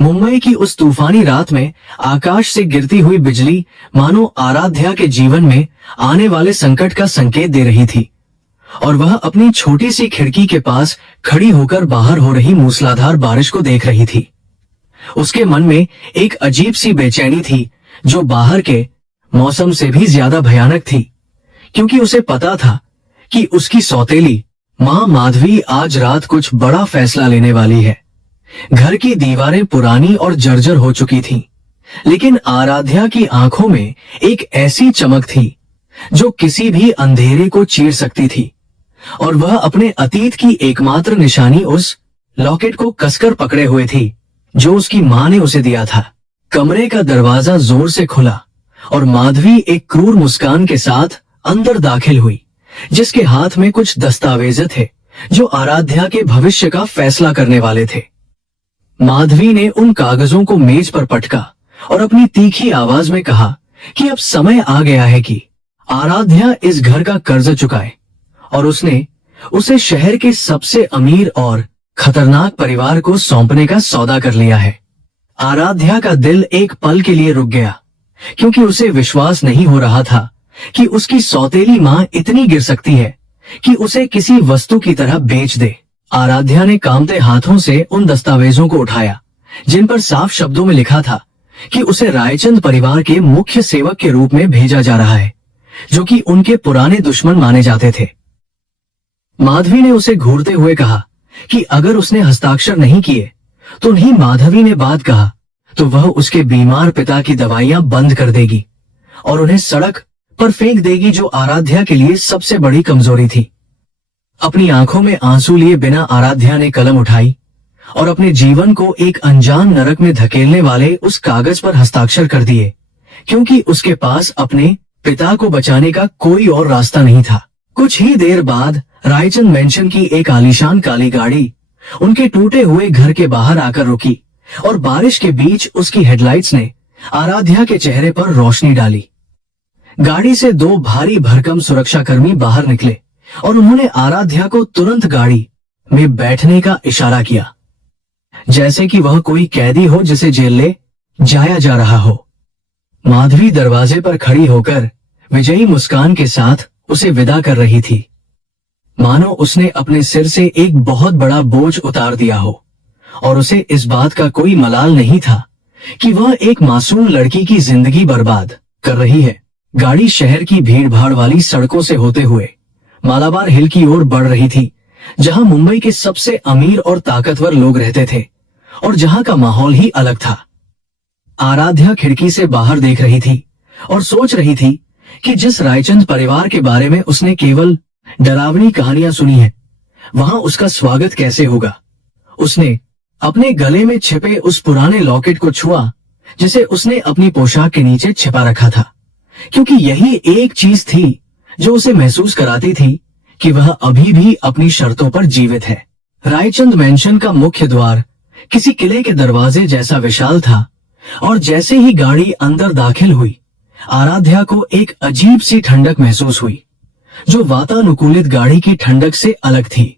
मुंबई की उस तूफानी रात में आकाश से गिरती हुई बिजली मानो आराध्या के जीवन में आने वाले संकट का संकेत दे रही थी और वह अपनी छोटी सी खिड़की के पास खड़ी होकर बाहर हो रही मूसलाधार बारिश को देख रही थी। उसके मन में एक अजीब सी बेचैनी थी जो बाहर के मौसम से भी ज्यादा भयानक थी, क्योंकि उसे पता था कि उसकी सौतेली माँ माधवी आज रात कुछ बड़ा फैसला लेने वाली है। घर की दीवारें पुरानी और जर्जर हो चुकी थीं, लेकिन आराध्या की आंखों में एक ऐसी चमक थी जो किसी भी अंधेरे को चीर सकती थी, और वह अपने अतीत की एकमात्र निशानी उस लॉकेट को कसकर पकड़े हुए थी जो उसकी माँ ने उसे दिया था। कमरे का दरवाजा जोर से खुला और माधवी एक क्रूर मुस्कान के साथ अंदर दाखिल हुई, जिसके हाथ में कुछ दस्तावेज थे जो आराध्या के भविष्य का फैसला करने वाले थे। माधवी ने उन कागजों को मेज पर पटका और अपनी तीखी आवाज में कहा कि अब समय आ गया है कि आराध्या इस घर का कर्ज चुकाए, और उसने उसे शहर के सबसे अमीर और खतरनाक परिवार को सौंपने का सौदा कर लिया है। आराध्या का दिल एक पल के लिए रुक गया, क्योंकि उसे विश्वास नहीं हो रहा था कि उसकी सौतेली माँ इतनी गिर सकती है कि उसे किसी वस्तु की तरह बेच दे। आराध्या ने कांपते हाथों से उन दस्तावेजों को उठाया जिन पर साफ शब्दों में लिखा था कि उसे रायचंद परिवार के मुख्य सेवक के रूप में भेजा जा रहा है, जो कि उनके पुराने दुश्मन माने जाते थे। माधवी ने उसे घूरते हुए कहा कि अगर उसने हस्ताक्षर नहीं किए तो नहीं माधवी ने बात कहा तो वह उसके बीमार पिता की दवाइयां बंद कर देगी और उन्हें सड़क पर फेंक देगी, जो आराध्या के लिए सबसे बड़ी कमजोरी थी। अपनी आंखों में आंसू लिए बिना आराध्या ने कलम उठाई और अपने जीवन को एक अनजान नरक में धकेलने वाले उस कागज पर हस्ताक्षर कर दिए, क्योंकि उसके पास अपने पिता को बचाने का कोई और रास्ता नहीं था। कुछ ही देर बाद रायचंद मेंशन की एक आलीशान काली गाड़ी उनके टूटे हुए घर के बाहर आकर रुकी और बारिश के बीच उसकी हेडलाइट्स ने आराध्या के चेहरे पर रोशनी डाली। गाड़ी से दो भारी भरकम सुरक्षाकर्मी बाहर निकले और उन्होंने आराध्या को तुरंत गाड़ी में बैठने का इशारा किया, जैसे कि वह कोई कैदी हो जिसे जेल ले जाया जा रहा हो। माधवी दरवाजे पर खड़ी होकर विजयी मुस्कान के साथ उसे विदा कर रही थी, मानो उसने अपने सिर से एक बहुत बड़ा बोझ उतार दिया हो और उसे इस बात का कोई मलाल नहीं था कि वह एक मासूम लड़की की जिंदगी बर्बाद कर रही है। गाड़ी शहर की भीड़ भाड़ वाली सड़कों से होते हुए मालाबार हिल की ओर बढ़ रही थी, जहां मुंबई के सबसे अमीर और ताकतवर लोग रहते थे और जहां का माहौल ही अलग था। आराध्या खिड़की से बाहर देख रही थी और सोच रही थी कि जिस रायचंद परिवार के बारे में उसने केवल डरावनी कहानियां सुनी है, वहां उसका स्वागत कैसे होगा। उसने अपने गले में छिपे उस पुराने लॉकेट को छुआ जिसे उसने अपनी पोशाक के नीचे छिपा रखा था, क्योंकि यही एक चीज थी जो उसे महसूस कराती थी कि वह अभी भी अपनी शर्तों पर जीवित है। रायचंद मेंशन का मुख्य द्वार किसी किले के दरवाजे जैसा विशाल था और जैसे ही गाड़ी अंदर दाखिल हुई, आराध्या को एक अजीब सी ठंडक महसूस हुई जो वातानुकूलित गाड़ी की ठंडक से अलग थी।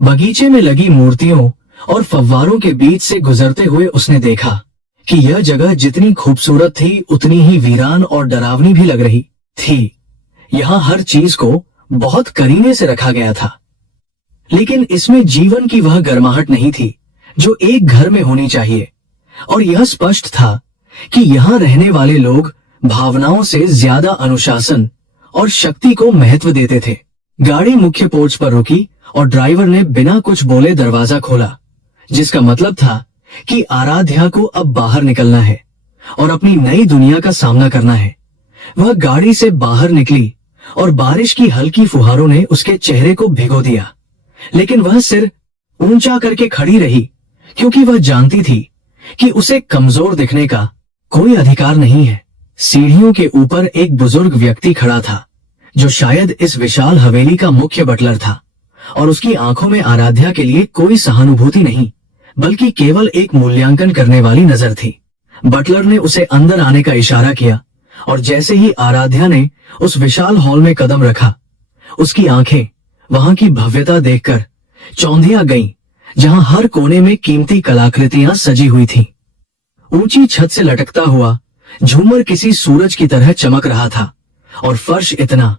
बगीचे में लगी मूर्तियों और फव्वारों के बीच से गुजरते हुए उसने देखा कि यह जगह जितनी खूबसूरत थी उतनी ही वीरान और डरावनी भी लग रही थी। यहाँ हर चीज को बहुत करीने से रखा गया था, लेकिन इसमें जीवन की वह गर्माहट नहीं थी जो एक घर में होनी चाहिए, और यह स्पष्ट था कि यहाँ रहने वाले लोग भावनाओं से ज्यादा अनुशासन और शक्ति को महत्व देते थे। गाड़ी मुख्य पोर्च पर रुकी और ड्राइवर ने बिना कुछ बोले दरवाजा खोला, जिसका मतलब था कि आराध्या को अब बाहर निकलना है और अपनी नई दुनिया का सामना करना है। वह गाड़ी से बाहर निकली और बारिश की हल्की फुहारों ने उसके चेहरे को भिगो दिया, लेकिन वह सिर ऊंचा करके खड़ी रही, क्योंकि वह जानती थी कि उसे कमजोर दिखने का कोई अधिकार नहीं है। सीढ़ियों के ऊपर एक बुजुर्ग व्यक्ति खड़ा था जो शायद इस विशाल हवेली का मुख्य बटलर था, और उसकी आंखों में आराध्या के लिए कोई सहानुभूति नहीं बल्कि केवल एक मूल्यांकन करने वाली नजर थी। बटलर ने उसे अंदर आने का इशारा किया और जैसे ही आराध्या ने उस विशाल हॉल में कदम रखा, उसकी आंखें वहां की भव्यता देखकर चौंधिया गईं, जहां हर कोने में कीमती कलाकृतियां सजी हुई थीं। ऊंची छत से लटकता हुआ झूमर किसी सूरज की तरह चमक रहा था और फर्श इतना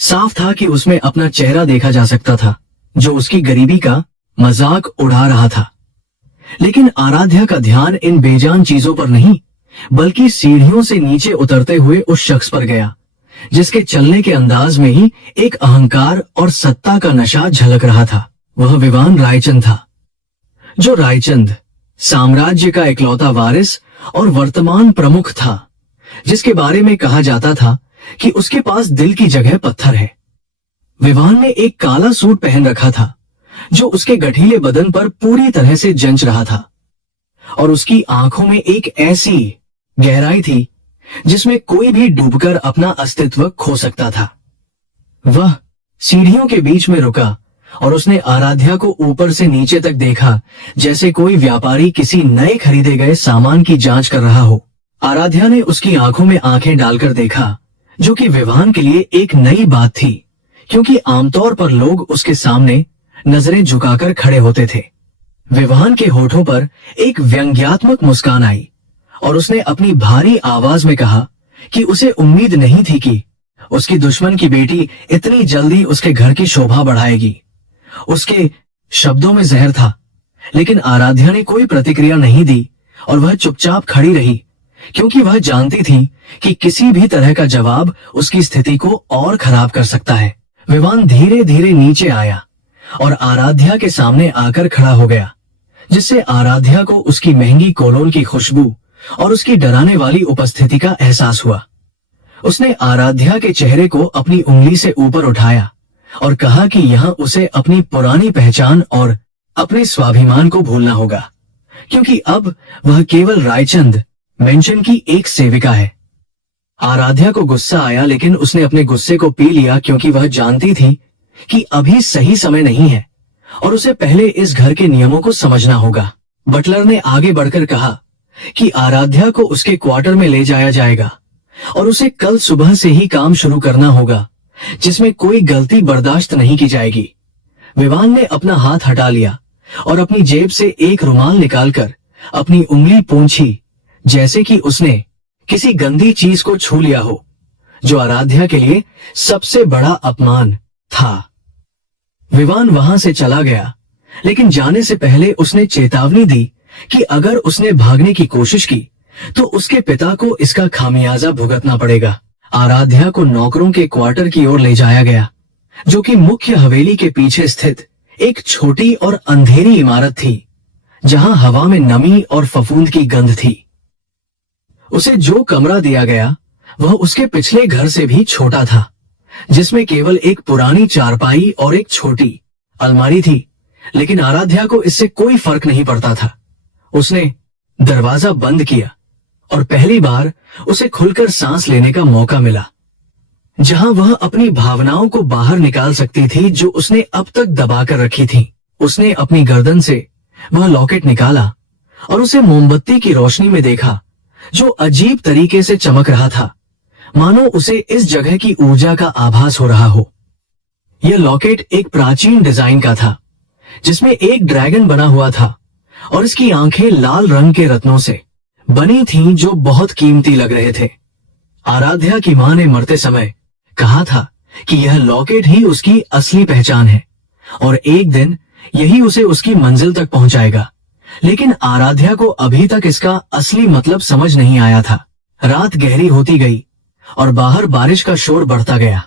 साफ था कि उसमें अपना चेहरा देखा जा सकता था, जो उसकी गरीबी का मजाक उड़ा रहा था। लेकिन आराध्या का ध्यान इन बेजान चीजों पर नहीं, बल्कि सीढ़ियों से नीचे उतरते हुए उस शख्स पर गया, जिसके चलने के अंदाज में ही एक अहंकार और सत्ता का नशा झलक रहा था। वह विवान रायचंद था, जो रायचंद साम्राज्य का इकलौता वारिस और वर्तमान प्रमुख था, जिसके बारे में कहा जाता था कि उसके पास दिल की जगह पत्थर है। विवान ने एक काला सूट पहन रखा था, जो उसके गठीले बदन पर पूरी तरह से जंच रहा था, और उसकी आंखों में एक ऐसी गहराई थी जिसमें कोई भी डूबकर अपना अस्तित्व खो सकता था। वह सीढ़ियों के बीच में रुका और उसने आराध्या को ऊपर से नीचे तक देखा, जैसे कोई व्यापारी किसी नए खरीदे गए सामान की जांच कर रहा हो। आराध्या ने उसकी आंखों में आंखें डालकर देखा, जो कि विवान के लिए एक नई बात थी, क्योंकि आमतौर पर लोग उसके सामने नजरें झुकाकर खड़े होते थे। विवान के होठों पर एक व्यंग्यात्मक मुस्कान आई और उसने अपनी भारी आवाज में कहा कि उसे उम्मीद नहीं थी कि उसकी दुश्मन की बेटी इतनी जल्दी उसके घर की शोभा बढ़ाएगी। उसके शब्दों में जहर था, लेकिन आराध्या ने कोई प्रतिक्रिया नहीं दी और वह चुपचाप खड़ी रही, क्योंकि वह जानती थी कि किसी भी तरह का जवाब उसकी स्थिति को और खराब कर सकता है। विवान धीरे धीरे नीचे आया और आराध्या के सामने आकर खड़ा हो गया, जिससे आराध्या को उसकी महंगी कोलोन की खुशबू और उसकी डराने वाली उपस्थिति का एहसास हुआ। उसने आराध्या के चेहरे को अपनी उंगली से ऊपर उठाया और कहा कि यहाँ उसे अपनी पुरानी पहचान और अपने स्वाभिमान को भूलना होगा, क्योंकि अब वह केवल रायचंद मेंशन की एक सेविका है। आराध्या को गुस्सा आया, लेकिन उसने अपने गुस्से को पी लिया, क्योंकि वह जानती थी कि अभी सही समय नहीं है और उसे पहले इस घर के नियमों को समझना होगा। बटलर ने आगे बढ़कर कहा कि आराध्या को उसके क्वार्टर में ले जाया जाएगा और उसे कल सुबह से ही काम शुरू करना होगा, जिसमें कोई गलती बर्दाश्त नहीं की जाएगी। विवान ने अपना हाथ हटा लिया और अपनी जेब से एक रुमाल निकालकर अपनी उंगली पोंछी, जैसे कि उसने किसी गंदी चीज को छू लिया हो, जो आराध्या के लिए सबसे बड़ा अपमान था। विवान वहां से चला गया, लेकिन जाने से पहले उसने चेतावनी दी कि अगर उसने भागने की कोशिश की तो उसके पिता को इसका खामियाजा भुगतना पड़ेगा। आराध्या को नौकरों के क्वार्टर की ओर ले जाया गया, जो कि मुख्य हवेली के पीछे स्थित एक छोटी और अंधेरी इमारत थी, जहां हवा में नमी और फफूंद की गंध थी। उसे जो कमरा दिया गया वह उसके पिछले घर से भी छोटा था, जिसमें केवल एक पुरानी चारपाई और एक छोटी अलमारी थी, लेकिन आराध्या को इससे कोई फर्क नहीं पड़ता था। उसने दरवाजा बंद किया और पहली बार उसे खुलकर सांस लेने का मौका मिला, जहां वह अपनी भावनाओं को बाहर निकाल सकती थी जो उसने अब तक दबाकर रखी थी। उसने अपनी गर्दन से वह लॉकेट निकाला और उसे मोमबत्ती की रोशनी में देखा, जो अजीब तरीके से चमक रहा था, मानो उसे इस जगह की ऊर्जा का आभास हो रहा हो। यह लॉकेट एक प्राचीन डिजाइन का था, जिसमें एक ड्रैगन बना हुआ था और इसकी आंखें लाल रंग के रत्नों से बनी थीं, जो बहुत कीमती लग रहे थे। आराध्या की मां ने मरते समय कहा था कि यह लॉकेट ही उसकी असली पहचान है और एक दिन यही उसे उसकी मंजिल तक पहुंचाएगा, लेकिन आराध्या को अभी तक इसका असली मतलब समझ नहीं आया था। रात गहरी होती गई और बाहर बारिश का शोर बढ़ता गया,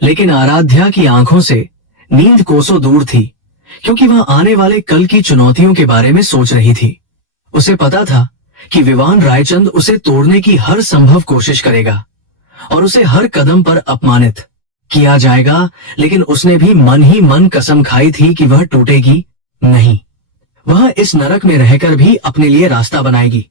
लेकिन आराध्या की आंखों से नींद कोसों दूर थी, क्योंकि वह आने वाले कल की चुनौतियों के बारे में सोच रही थी। उसे पता था कि विवान रायचंद उसे तोड़ने की हर संभव कोशिश करेगा और उसे हर कदम पर अपमानित किया जाएगा, लेकिन उसने भी मन ही मन कसम खाई थी कि वह टूटेगी नहीं। वह इस नरक में रहकर भी अपने लिए रास्ता बनाएगी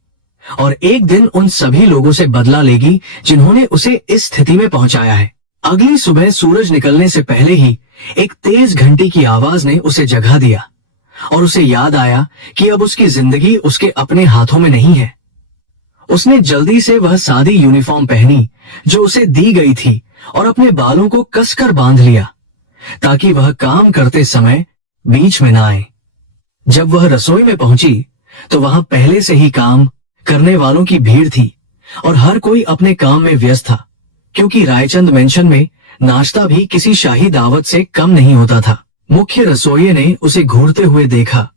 और एक दिन उन सभी लोगों से बदला लेगी जिन्होंने उसे इस स्थिति में पहुंचाया है। अगली सुबह सूरज निकलने से पहले ही एक तेज घंटी की आवाज ने उसे जगा दिया और उसे याद आया कि अब उसकी जिंदगी उसके अपने हाथों में नहीं है। उसने जल्दी से वह सादी यूनिफॉर्म पहनी जो उसे दी गई थी और अपने बालों को कसकर बांध लिया, ताकि वह काम करते समय बीच में ना आए। जब वह रसोई में पहुंची तो वहां पहले से ही काम करने वालों की भीड़ थी और हर कोई अपने काम में व्यस्त था, क्योंकि रायचंद मेंशन में नाश्ता भी किसी शाही दावत से कम नहीं होता था। मुख्य रसोइये ने उसे घूरते हुए देखा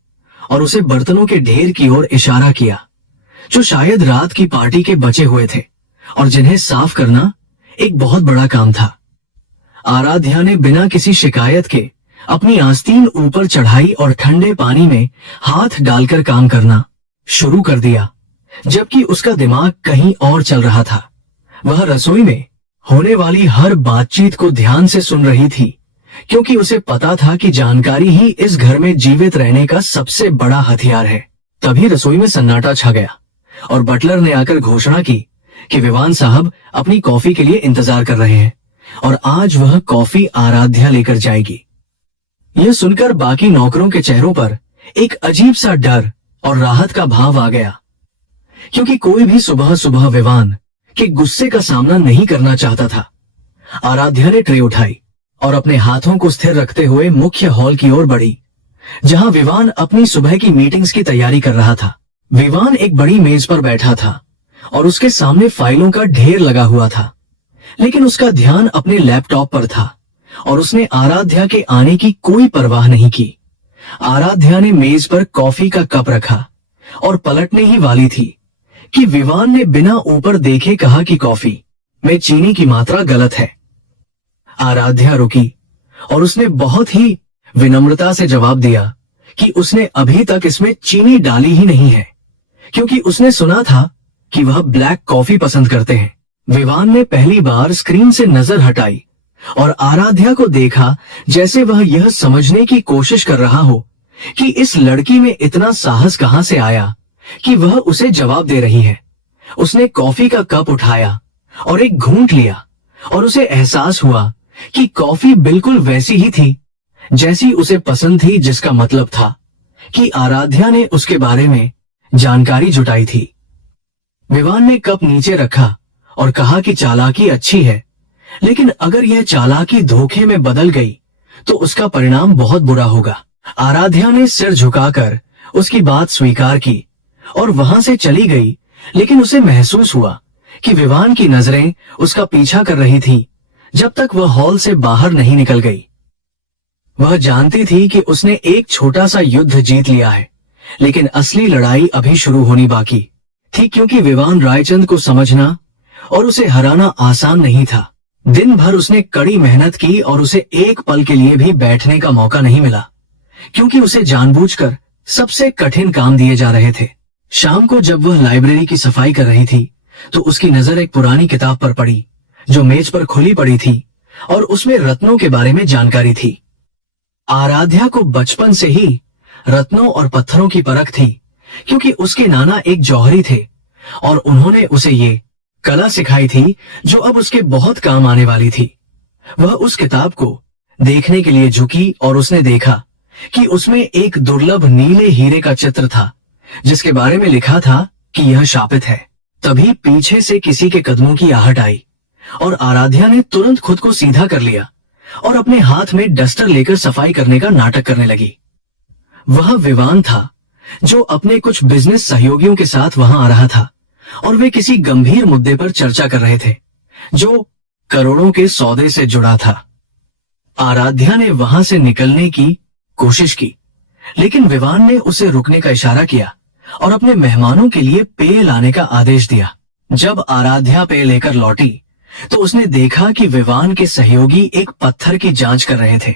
और उसे बर्तनों के ढेर की ओर इशारा किया, जो शायद रात की पार्टी के बचे हुए थे और जिन्हें साफ करना एक बहुत बड़ा काम था। आराध्या ने बिना किसी शिकायत के अपनी आस्तीन ऊपर चढ़ाई और ठंडे पानी में हाथ डालकर काम करना शुरू कर दिया, जबकि उसका दिमाग कहीं और चल रहा था। वह रसोई में होने वाली हर बातचीत को ध्यान से सुन रही थी, क्योंकि उसे पता था कि जानकारी ही इस घर में जीवित रहने का सबसे बड़ा हथियार है। तभी रसोई में सन्नाटा छा गया और बटलर ने आकर घोषणा की कि विवान साहब अपनी कॉफी के लिए इंतजार कर रहे हैं और आज वह कॉफी आराध्या लेकर जाएगी। यह सुनकर बाकी नौकरों के चेहरों पर एक अजीब सा डर और राहत का भाव आ गया, क्योंकि कोई भी सुबह सुबह विवान के गुस्से का सामना नहीं करना चाहता था। आराध्या ने ट्रे उठाई और अपने हाथों को स्थिर रखते हुए मुख्य हॉल की ओर बढ़ी, जहां विवान अपनी सुबह की मीटिंग्स की तैयारी कर रहा था। विवान एक बड़ी मेज पर बैठा था और उसके सामने फाइलों का ढेर लगा हुआ था, लेकिन उसका ध्यान अपने लैपटॉप पर था और उसने आराध्या के आने की कोई परवाह नहीं की। आराध्या ने मेज पर कॉफी का कप रखा और पलटने ही वाली थी कि विवान ने बिना ऊपर देखे कहा कि कॉफी में चीनी की मात्रा गलत है। आराध्या रुकी और उसने बहुत ही विनम्रता से जवाब दिया कि उसने अभी तक इसमें चीनी डाली ही नहीं है, क्योंकि उसने सुना था कि वह ब्लैक कॉफी पसंद करते हैं। विवान ने पहली बार स्क्रीन से नजर हटाई और आराध्या को देखा, जैसे वह यह समझने की कोशिश कर रहा हो कि इस लड़की में इतना साहस कहां से आया कि वह उसे जवाब दे रही है। उसने कॉफी का कप उठाया और एक घूंट लिया और उसे एहसास हुआ कि कॉफी बिल्कुल वैसी ही थी जैसी उसे पसंद थी, जिसका मतलब था कि आराध्या ने उसके बारे में जानकारी जुटाई थी। विवान ने कप नीचे रखा और कहा कि चालाकी अच्छी है, लेकिन अगर यह चालाकी धोखे में बदल गई तो उसका परिणाम बहुत बुरा होगा। आराध्या ने सिर झुकाकर उसकी बात स्वीकार की और वहां से चली गई, लेकिन उसे महसूस हुआ कि विवान की नजरें उसका पीछा कर रही थी जब तक वह हॉल से बाहर नहीं निकल गई। वह जानती थी कि उसने एक छोटा सा युद्ध जीत लिया है, लेकिन असली लड़ाई अभी शुरू होनी बाकी थी, क्योंकि विवान रायचंद को समझना और उसे हराना आसान नहीं था। दिन भर उसने कड़ी मेहनत की और उसे एक पल के लिए भी बैठने का मौका नहीं मिला, क्योंकि उसे जानबूझकर सबसे कठिन काम दिए जा रहे थे। शाम को जब वह लाइब्रेरी की सफाई कर रही थी तो उसकी नजर एक पुरानी किताब पर पड़ी जो मेज पर खुली पड़ी थी और उसमें रत्नों के बारे में जानकारी थी। आराध्या को बचपन से ही रत्नों और पत्थरों की परख थी, क्योंकि उसके नाना एक जौहरी थे और उन्होंने उसे ये कला सिखाई थी जो अब उसके बहुत काम आने वाली थी। वह उस किताब को देखने के लिए झुकी और उसने देखा कि उसमें एक दुर्लभ नीले हीरे का चित्र था, जिसके बारे में लिखा था कि यह शापित है। तभी पीछे से किसी के कदमों की आहट आई और आराध्या ने तुरंत खुद को सीधा कर लिया और अपने हाथ में डस्टर लेकर सफाई करने का नाटक करने लगी। वह विवान था जो अपने कुछ बिजनेस सहयोगियों के साथ वहां आ रहा था और वे किसी गंभीर मुद्दे पर चर्चा कर रहे थे जो करोड़ों के सौदे से जुड़ा था। आराध्या ने वहां से निकलने की कोशिश की, लेकिन विवान ने उसे रुकने का इशारा किया और अपने मेहमानों के लिए पेय लाने का आदेश दिया। जब आराध्या पेय लेकर लौटी तो उसने देखा कि विवान के सहयोगी एक पत्थर की जांच कर रहे थे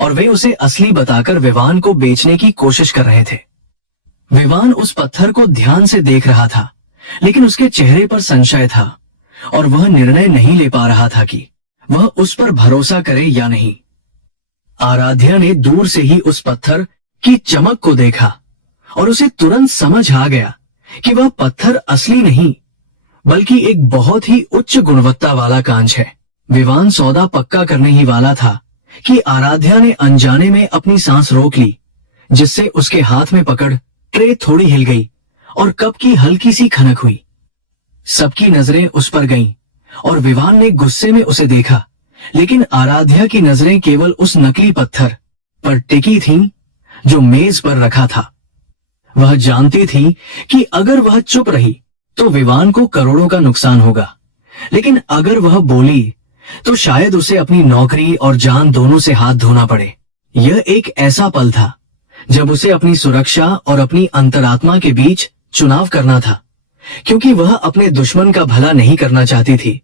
और वे उसे असली बताकर विवान को बेचने की कोशिश कर रहे थे। विवान उस पत्थर को ध्यान से देख रहा था, लेकिन उसके चेहरे पर संशय था और वह निर्णय नहीं ले पा रहा था कि वह उस पर भरोसा करे या नहीं। आराध्या ने दूर से ही उस पत्थर की चमक को देखा और उसे तुरंत समझ आ गया कि वह पत्थर असली नहीं बल्कि एक बहुत ही उच्च गुणवत्ता वाला कांच है। विवान सौदा पक्का करने ही वाला था कि आराध्या ने अनजाने में अपनी सांस रोक ली, जिससे उसके हाथ में पकड़ ट्रे थोड़ी हिल गई और कप की हल्की सी खनक हुई। सबकी नजरें उस पर गईं और विवान ने गुस्से में उसे देखा, लेकिन आराध्या की नजरें केवल उस नकली पत्थर पर टिकी थीं जो मेज पर रखा था। वह जानती थी कि अगर वह चुप रही तो विवान को करोड़ों का नुकसान होगा, लेकिन अगर वह बोली तो शायद उसे अपनी नौकरी और जान दोनों से हाथ धोना पड़े। यह एक ऐसा पल था जब उसे अपनी सुरक्षा और अपनी अंतरात्मा के बीच चुनाव करना था, क्योंकि वह अपने दुश्मन का भला नहीं करना चाहती थी,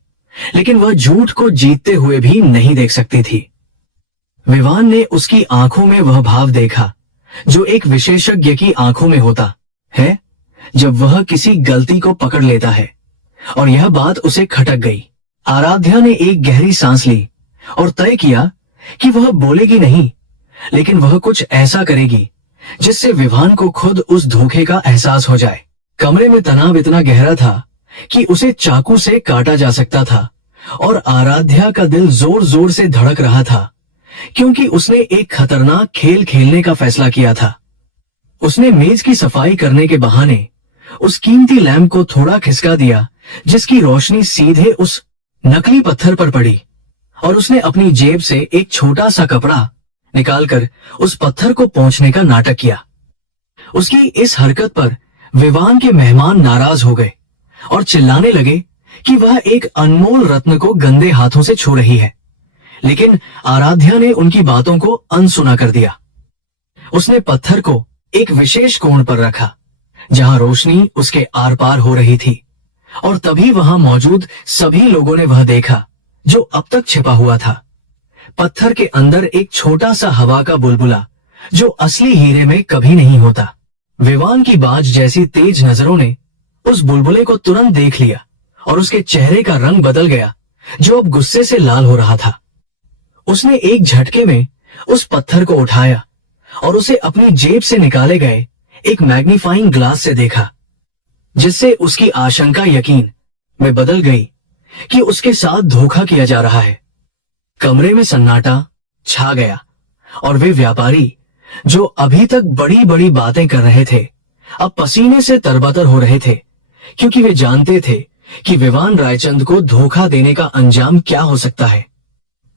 लेकिन वह झूठ को जीतते हुए भी नहीं देख सकती थी। विवान ने उसकी आंखों में वह भाव देखा जो एक विशेषज्ञ की आंखों में होता है जब वह किसी गलती को पकड़ लेता है, और यह बात उसे खटक गई। आराध्या ने एक गहरी सांस ली और तय किया कि वह बोलेगी नहीं, लेकिन वह कुछ ऐसा करेगी जिससे विवान को खुद उस धोखे का एहसास हो जाए। कमरे में तनाव इतना गहरा था कि उसे चाकू से काटा जा सकता था, और आराध्या का दिल जोर जोर से धड़क रहा था, क्योंकि उसने एक खतरनाक खेल खेलने का फैसला किया था। उसने मेज की सफाई करने के बहाने उस कीमती लैंप को थोड़ा खिसका दिया, जिसकी रोशनी सीधे उस नकली पत्थर पर पड़ी, और उसने अपनी जेब से एक छोटा सा कपड़ा निकालकर उस पत्थर को पोंछने का नाटक किया। उसकी इस हरकत पर विवान के मेहमान नाराज हो गए और चिल्लाने लगे कि वह एक अनमोल रत्न को गंदे हाथों से छू रही है, लेकिन आराध्या ने उनकी बातों को अनसुना कर दिया। उसने पत्थर को एक विशेष कोण पर रखा जहां रोशनी उसके आर पार हो रही थी, और तभी वहां मौजूद सभी लोगों ने वह देखा जो अब तक छिपा हुआ था। पत्थर के अंदर एक छोटा सा हवा का बुलबुला जो असली हीरे में कभी नहीं होता। विवान की बाज जैसी तेज नजरों ने उस बुलबुले को तुरंत देख लिया, और उसके चेहरे का रंग बदल गया जो अब गुस्से से लाल हो रहा था। उसने एक झटके में उस पत्थर को उठाया और उसे अपनी जेब से निकाले गए एक मैग्नीफाइंग ग्लास से देखा, जिससे उसकी आशंका यकीन में बदल गई कि उसके साथ धोखा किया जा रहा है। कमरे में सन्नाटा छा गया, और वे व्यापारी जो अभी तक बड़ी बड़ी बातें कर रहे थे अब पसीने से तरबतर हो रहे थे, क्योंकि वे जानते थे कि विवान रायचंद को धोखा देने का अंजाम क्या हो सकता है।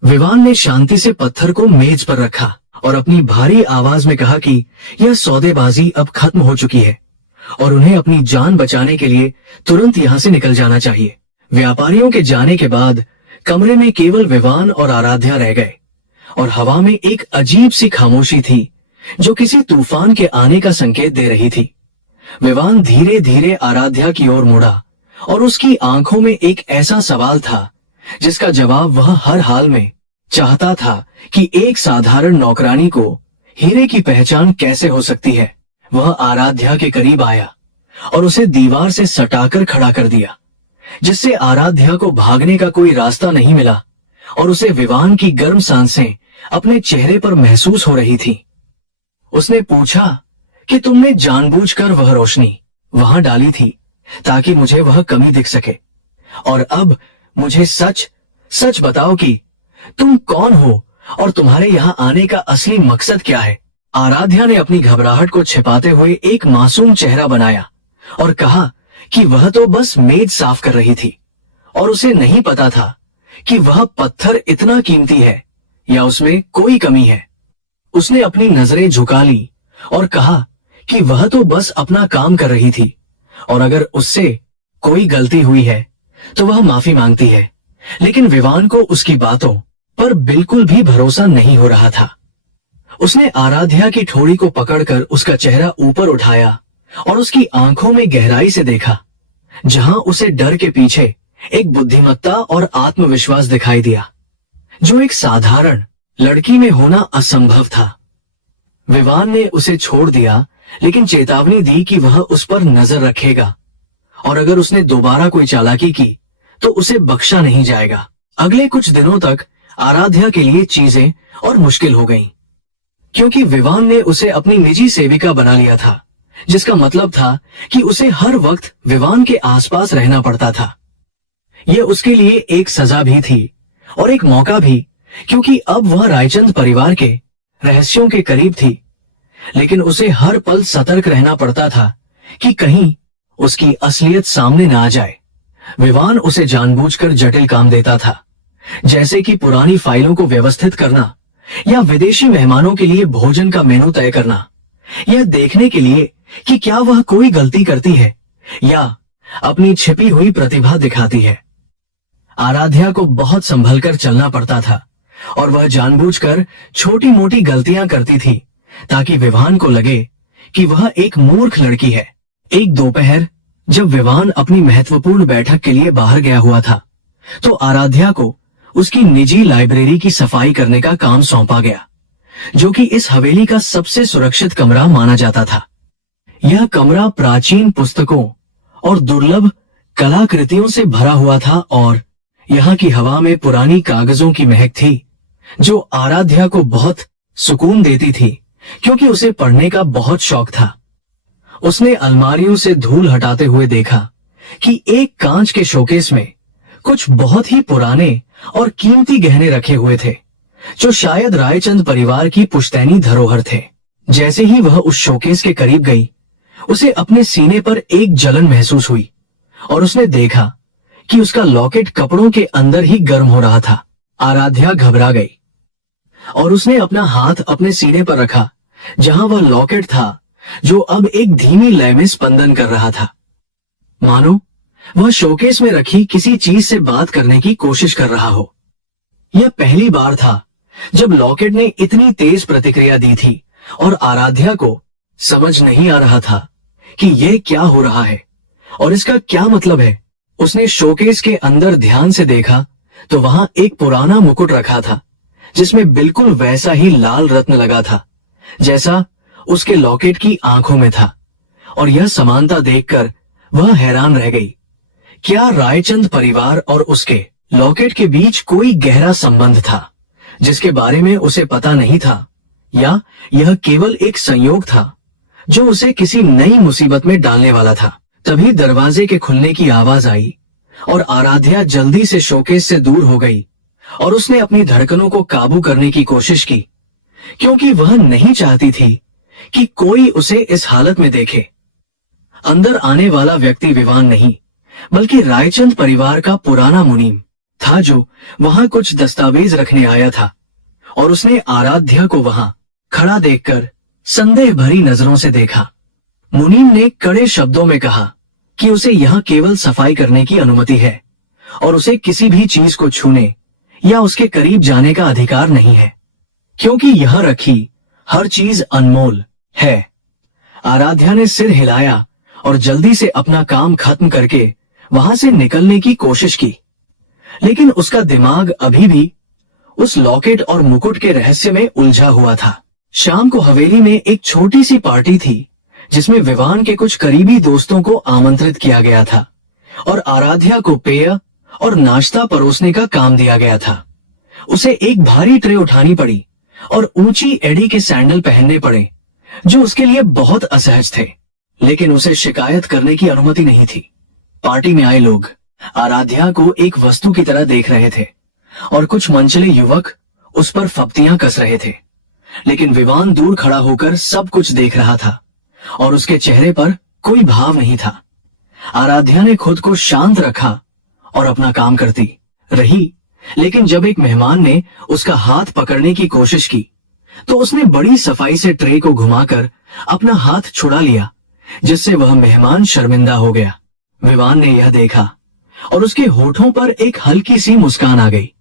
विवान ने शांति से पत्थर को मेज पर रखा और अपनी भारी आवाज में कहा कि यह सौदेबाजी अब खत्म हो चुकी है और उन्हें अपनी जान बचाने के लिए तुरंत यहाँ से निकल जाना चाहिए। व्यापारियों के जाने के बाद कमरे में केवल विवान और आराध्या रह गए, और हवा में एक अजीब सी खामोशी थी जो किसी तूफान के आने का संकेत दे रही थी। विवान धीरे धीरे आराध्या की ओर मुड़ा, और उसकी आंखों में एक ऐसा सवाल था जिसका जवाब वह हर हाल में चाहता था कि एक साधारण नौकरानी को हीरे की पहचान कैसे हो सकती है। वह आराध्या के करीब आया और उसे दीवार से सटाकर खड़ा कर दिया, जिससे आराध्या को भागने का कोई रास्ता नहीं मिला, और उसे विवान की गर्म सांसें अपने चेहरे पर महसूस हो रही थी। उसने पूछा कि तुमने जानबूझकर वह रोशनी वहां डाली थी ताकि मुझे वह कमी दिख सके, और अब मुझे सच सच बताओ कि तुम कौन हो और तुम्हारे यहाँ आने का असली मकसद क्या है। आराध्या ने अपनी घबराहट को छिपाते हुए एक मासूम चेहरा बनाया और कहा कि वह तो बस मेज साफ कर रही थी, और उसे नहीं पता था कि वह पत्थर इतना कीमती है या उसमें कोई कमी है। उसने अपनी नजरें झुका ली और कहा कि वह तो बस अपना काम कर रही थी, और अगर उससे कोई गलती हुई है तो वह माफी मांगती है। लेकिन विवान को उसकी बातों पर बिल्कुल भी भरोसा नहीं हो रहा था। उसने आराध्या की ठोड़ी को पकड़कर उसका चेहरा ऊपर उठाया और उसकी आंखों में गहराई से देखा, जहां उसे डर के पीछे एक बुद्धिमत्ता और आत्मविश्वास दिखाई दिया जो एक साधारण लड़की में होना असंभव था। विवान ने उसे छोड़ दिया, लेकिन चेतावनी दी कि वह उस पर नजर रखेगा, और अगर उसने दोबारा कोई चालाकी की तो उसे बख्शा नहीं जाएगा। अगले कुछ दिनों तक आराध्या के लिए चीजें और मुश्किल हो गईं, क्योंकि विवान ने उसे अपनी निजी सेविका बना लिया था, जिसका मतलब था कि उसे हर वक्त विवान के आसपास रहना पड़ता था। यह उसके लिए एक सजा भी थी और एक मौका भी, क्योंकि अब वह रायचंद परिवार के रहस्यों के करीब थी। लेकिन उसे हर पल सतर्क रहना पड़ता था कि कहीं उसकी असलियत सामने न आ जाए। विवान उसे जानबूझकर जटिल काम देता था, जैसे कि पुरानी फाइलों को व्यवस्थित करना या विदेशी मेहमानों के लिए भोजन का मेनू तय करना, यह देखने के लिए कि क्या वह कोई गलती करती है या अपनी छिपी हुई प्रतिभा दिखाती है। आराध्या को बहुत संभल कर चलना पड़ता था और वह जानबूझकर छोटी मोटी गलतियां करती थी ताकि विवान को लगे कि वह एक मूर्ख लड़की है। एक दोपहर जब विवान अपनी महत्वपूर्ण बैठक के लिए बाहर गया हुआ था, तो आराध्या को उसकी निजी लाइब्रेरी की सफाई करने का काम सौंपा गया, जो कि इस हवेली का सबसे सुरक्षित कमरा माना जाता था। यह कमरा प्राचीन पुस्तकों और दुर्लभ कलाकृतियों से भरा हुआ था और यहाँ की हवा में पुरानी कागजों की महक थी, जो आराध्या को बहुत सुकून देती थी क्योंकि उसे पढ़ने का बहुत शौक था। उसने अलमारियों से धूल हटाते हुए देखा कि एक कांच के शोकेस में कुछ बहुत ही पुराने और कीमती गहने रखे हुए थे, जो शायद रायचंद परिवार की पुश्तैनी धरोहर थे। जैसे ही वह उस शोकेस के करीब गई, उसे अपने सीने पर एक जलन महसूस हुई और उसने देखा कि उसका लॉकेट कपड़ों के अंदर ही गर्म हो रहा था। आराध्या घबरा गई और उसने अपना हाथ अपने सीने पर रखा, जहां वह लॉकेट था, जो अब एक धीमी लय में स्पंदन कर रहा था, मानो वह शोकेस में रखी किसी चीज से बात करने की कोशिश कर रहा हो। यह पहली बार था जब लॉकेट ने इतनी तेज प्रतिक्रिया दी थी और आराध्या को समझ नहीं आ रहा था कि यह क्या हो रहा है और इसका क्या मतलब है। उसने शोकेस के अंदर ध्यान से देखा तो वहां एक पुराना मुकुट रखा था, जिसमें बिल्कुल वैसा ही लाल रत्न लगा था जैसा उसके लॉकेट की आंखों में था। और यह समानता देखकर वह हैरान रह गई। क्या रायचंद परिवार और उसके लॉकेट के बीच कोई गहरा संबंध था जिसके बारे में उसे पता नहीं था, या यह केवल एक संयोग था जो उसे किसी नई मुसीबत में डालने वाला था। तभी दरवाजे के खुलने की आवाज आई और आराध्या जल्दी से शोकेस से दूर हो गई और उसने अपनी धड़कनों को काबू करने की कोशिश की, क्योंकि वह नहीं चाहती थी कि कोई उसे इस हालत में देखे। अंदर आने वाला व्यक्ति विवान नहीं, बल्कि रायचंद परिवार का पुराना मुनीम था, जो वहां कुछ दस्तावेज रखने आया था। और उसने आराध्या को वहां खड़ा देखकर संदेह भरी नजरों से देखा। मुनीम ने कड़े शब्दों में कहा कि उसे यहाँ केवल सफाई करने की अनुमति है और उसे किसी भी चीज को छूने या उसके करीब जाने का अधिकार नहीं है, क्योंकि यह रखी हर चीज अनमोल है। आराध्या ने सिर हिलाया और जल्दी से अपना काम खत्म करके वहां से निकलने की कोशिश की, लेकिन उसका दिमाग अभी भी उस लॉकेट और मुकुट के रहस्य में उलझा हुआ था। शाम को हवेली में एक छोटी सी पार्टी थी, जिसमें विवान के कुछ करीबी दोस्तों को आमंत्रित किया गया था और आराध्या को पेय और नाश्ता परोसने का काम दिया गया था। उसे एक भारी ट्रे उठानी पड़ी और ऊंची एड़ी के सैंडल पहनने पड़े, जो उसके लिए बहुत असहज थे, लेकिन उसे शिकायत करने की अनुमति नहीं थी। पार्टी में आए लोग आराध्या को एक वस्तु की तरह देख रहे थे और कुछ मनचले युवक उस पर फप्तियां कस रहे थे, लेकिन विवान दूर खड़ा होकर सब कुछ देख रहा था और उसके चेहरे पर कोई भाव नहीं था। आराध्या ने खुद को शांत रखा और अपना काम करती रही, लेकिन जब एक मेहमान ने उसका हाथ पकड़ने की कोशिश की तो उसने बड़ी सफाई से ट्रे को घुमाकर अपना हाथ छुड़ा लिया, जिससे वह मेहमान शर्मिंदा हो गया। विवान ने यह देखा और उसके होठों पर एक हल्की सी मुस्कान आ गई,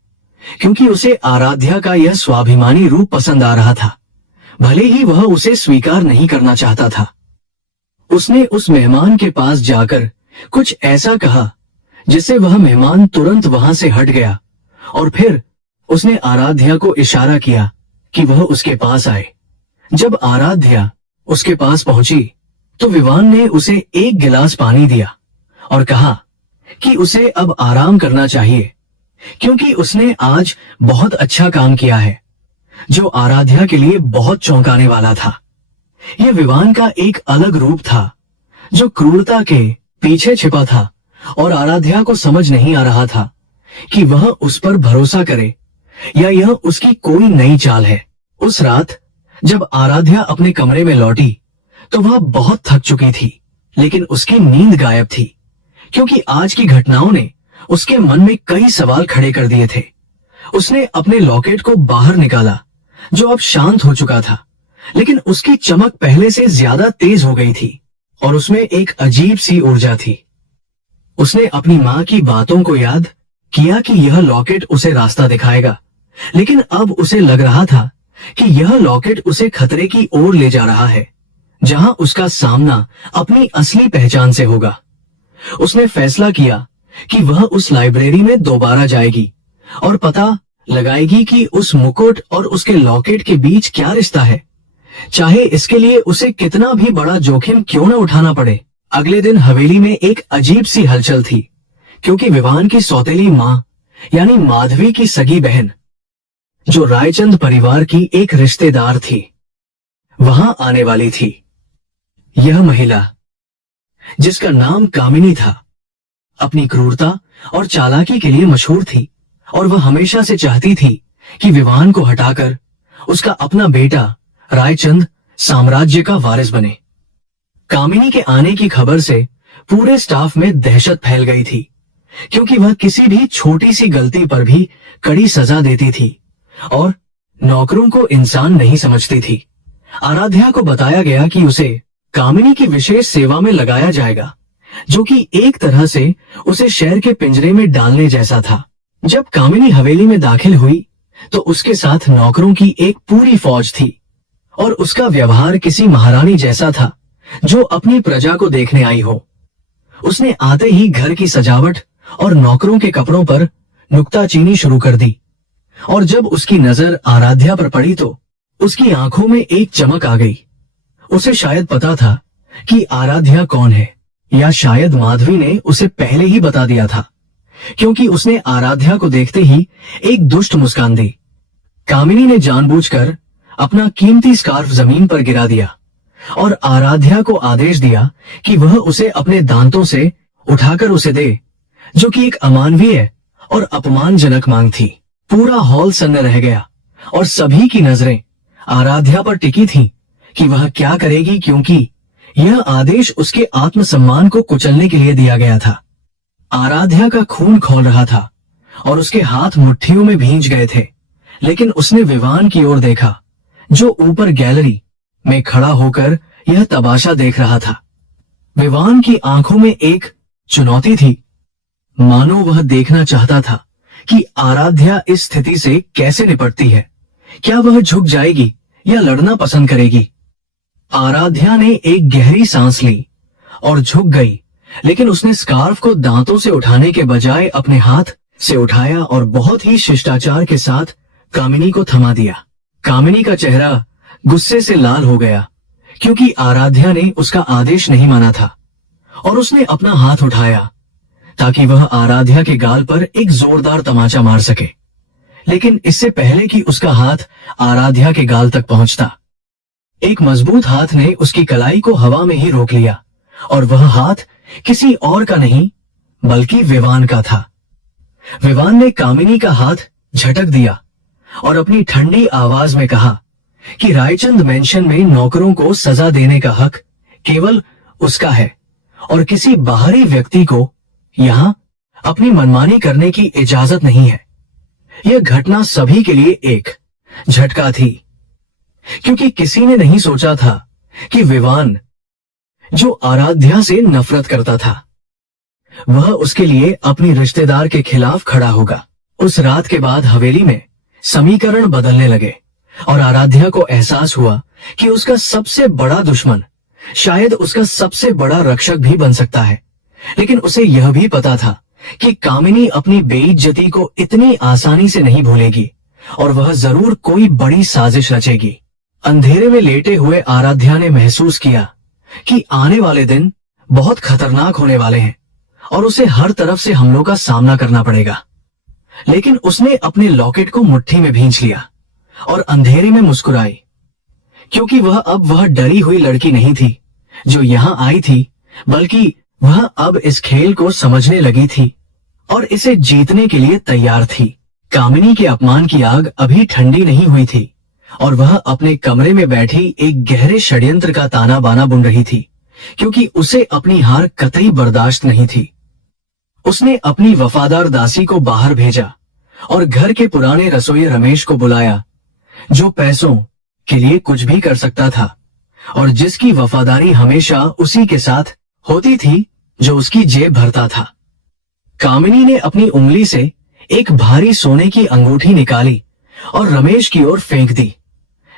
क्योंकि उसे आराध्या का यह स्वाभिमानी रूप पसंद आ रहा था, भले ही वह उसे स्वीकार नहीं करना चाहता था। उसने उस मेहमान के पास जाकर कुछ ऐसा कहा जिससे वह मेहमान तुरंत वहां से हट गया और फिर उसने आराध्या को इशारा किया कि वह उसके पास आए। जब आराध्या उसके पास पहुंची तो विवान ने उसे एक गिलास पानी दिया और कहा कि उसे अब आराम करना चाहिए, क्योंकि उसने आज बहुत अच्छा काम किया है, जो आराध्या के लिए बहुत चौंकाने वाला था। यह विवान का एक अलग रूप था, जो क्रूरता के पीछे छिपा था और आराध्या को समझ नहीं आ रहा था कि वह उस पर भरोसा करे या यह उसकी कोई नई चाल है। उस रात जब आराध्या अपने कमरे में लौटी तो वह बहुत थक चुकी थी, लेकिन उसकी नींद गायब थी, क्योंकि आज की घटनाओं ने उसके मन में कई सवाल खड़े कर दिए थे। उसने अपने लॉकेट को बाहर निकाला जो अब शांत हो चुका था, लेकिन उसकी चमक पहले से ज्यादा तेज हो गई थी और उसमें एक अजीब सी ऊर्जा थी। उसने अपनी माँ की बातों को याद किया कि यह लॉकेट उसे रास्ता दिखाएगा, लेकिन अब उसे लग रहा था कि यह लॉकेट उसे खतरे की ओर ले जा रहा है, जहां उसका सामना अपनी असली पहचान से होगा। उसने फैसला किया कि वह उस लाइब्रेरी में दोबारा जाएगी और पता लगाएगी कि उस मुकुट और उसके लॉकेट के बीच क्या रिश्ता है, चाहे इसके लिए उसे कितना भी बड़ा जोखिम क्यों न उठाना पड़े। अगले दिन हवेली में एक अजीब सी हलचल थी, क्योंकि विवान की सौतेली माँ यानी माधवी की सगी बहन, जो रायचंद परिवार की एक रिश्तेदार थी, वहां आने वाली थी। यह महिला, जिसका नाम कामिनी था, अपनी क्रूरता और चालाकी के लिए मशहूर थी और वह हमेशा से चाहती थी कि विवान को हटाकर उसका अपना बेटा रायचंद साम्राज्य का वारिस बने। कामिनी के आने की खबर से पूरे स्टाफ में दहशत फैल गई थी, क्योंकि वह किसी भी छोटी सी गलती पर भी कड़ी सजा देती थी और नौकरों को इंसान नहीं समझती थी। आराध्या को बताया गया कि उसे कामिनी की विशेष सेवा में लगाया जाएगा, जो कि एक तरह से उसे शहर के पिंजरे में डालने जैसा था। जब कामिनी हवेली में दाखिल हुई तो उसके साथ नौकरों की एक पूरी फौज थी और उसका व्यवहार किसी महारानी जैसा था जो अपनी प्रजा को देखने आई हो। उसने आते ही घर की सजावट और नौकरों के कपड़ों पर नुक्ताचीनी शुरू कर दी और जब उसकी नजर आराध्या पर पड़ी तो उसकी आंखों में एक चमक आ गई। उसे शायद पता था कि आराध्या कौन है, या शायद माधवी ने उसे पहले ही बता दिया था, क्योंकि उसने आराध्या को देखते ही एक दुष्ट मुस्कान दी। कामिनी ने जानबूझकर अपना कीमती स्कार्फ जमीन पर गिरा दिया और आराध्या को आदेश दिया कि वह उसे अपने दांतों से उठाकर उसे दे, जो कि एक अमानवीय और अपमानजनक मांग थी। पूरा हॉल सन्न रह गया और सभी की नजरें आराध्या पर टिकी थीं कि वह क्या करेगी, क्योंकि यह आदेश उसके आत्मसम्मान को कुचलने के लिए दिया गया था। आराध्या का खून खौल रहा था और उसके हाथ मुट्ठियों में भींच गए थे, लेकिन उसने विवान की ओर देखा, जो ऊपर गैलरी में खड़ा होकर यह तमाशा देख रहा था। विवान की आंखों में एक चुनौती थी, मानो वह देखना चाहता था कि आराध्या इस स्थिति से कैसे निपटती है। क्या वह झुक जाएगी या लड़ना पसंद करेगी? आराध्या ने एक गहरी सांस ली और झुक गई, लेकिन उसने स्कार्फ को दांतों से उठाने के बजाय अपने हाथ से उठाया और बहुत ही शिष्टाचार के साथ कामिनी को थमा दिया। कामिनी का चेहरा गुस्से से लाल हो गया, क्योंकि आराध्या ने उसका आदेश नहीं माना था और उसने अपना हाथ उठाया ताकि वह आराध्या के गाल पर एक जोरदार तमाचा मार सके। लेकिन इससे पहले कि उसका हाथ आराध्या के गाल तक पहुंचता, एक मजबूत हाथ ने उसकी कलाई को हवा में ही रोक लिया और वह हाथ किसी और का नहीं बल्कि विवान का था। विवान ने कामिनी का हाथ झटक दिया और अपनी ठंडी आवाज में कहा कि रायचंद मेंशन में नौकरों को सजा देने का हक केवल उसका है और किसी बाहरी व्यक्ति को यहां अपनी मनमानी करने की इजाजत नहीं है। यह घटना सभी के लिए एक झटका थी, क्योंकि किसी ने नहीं सोचा था कि विवान, जो आराध्या से नफरत करता था, वह उसके लिए अपनी रिश्तेदार के खिलाफ खड़ा होगा। उस रात के बाद हवेली में समीकरण बदलने लगे और आराध्या को एहसास हुआ कि उसका सबसे बड़ा दुश्मन शायद उसका सबसे बड़ा रक्षक भी बन सकता है। लेकिन उसे यह भी पता था कि कामिनी अपनी बेइज्जती को इतनी आसानी से नहीं भूलेगी और वह जरूर कोई बड़ी साजिश रचेगी। अंधेरे में लेटे हुए आराध्या ने महसूस किया कि आने वाले दिन बहुत खतरनाक होने वाले हैं और उसे हर तरफ से हमलों का सामना करना पड़ेगा। लेकिन उसने अपने लॉकेट को मुट्ठी में भींच लिया और अंधेरे में मुस्कुराई, क्योंकि वह डरी हुई लड़की नहीं थी जो यहां आई थी, बल्कि वह अब इस खेल को समझने लगी थी और इसे जीतने के लिए तैयार थी। कामिनी के अपमान की आग अभी ठंडी नहीं हुई थी और वह अपने कमरे में बैठी एक गहरे षड्यंत्र का ताना बाना बुन रही थी, क्योंकि उसे अपनी हार कतई बर्दाश्त नहीं थी। उसने अपनी वफादार दासी को बाहर भेजा और घर के पुराने रसोई रमेश को बुलाया, जो पैसों के लिए कुछ भी कर सकता था और जिसकी वफादारी हमेशा उसी के साथ होती थी जो उसकी जेब भरता था। कामिनी ने अपनी उंगली से एक भारी सोने की अंगूठी निकाली और रमेश की ओर फेंक दी,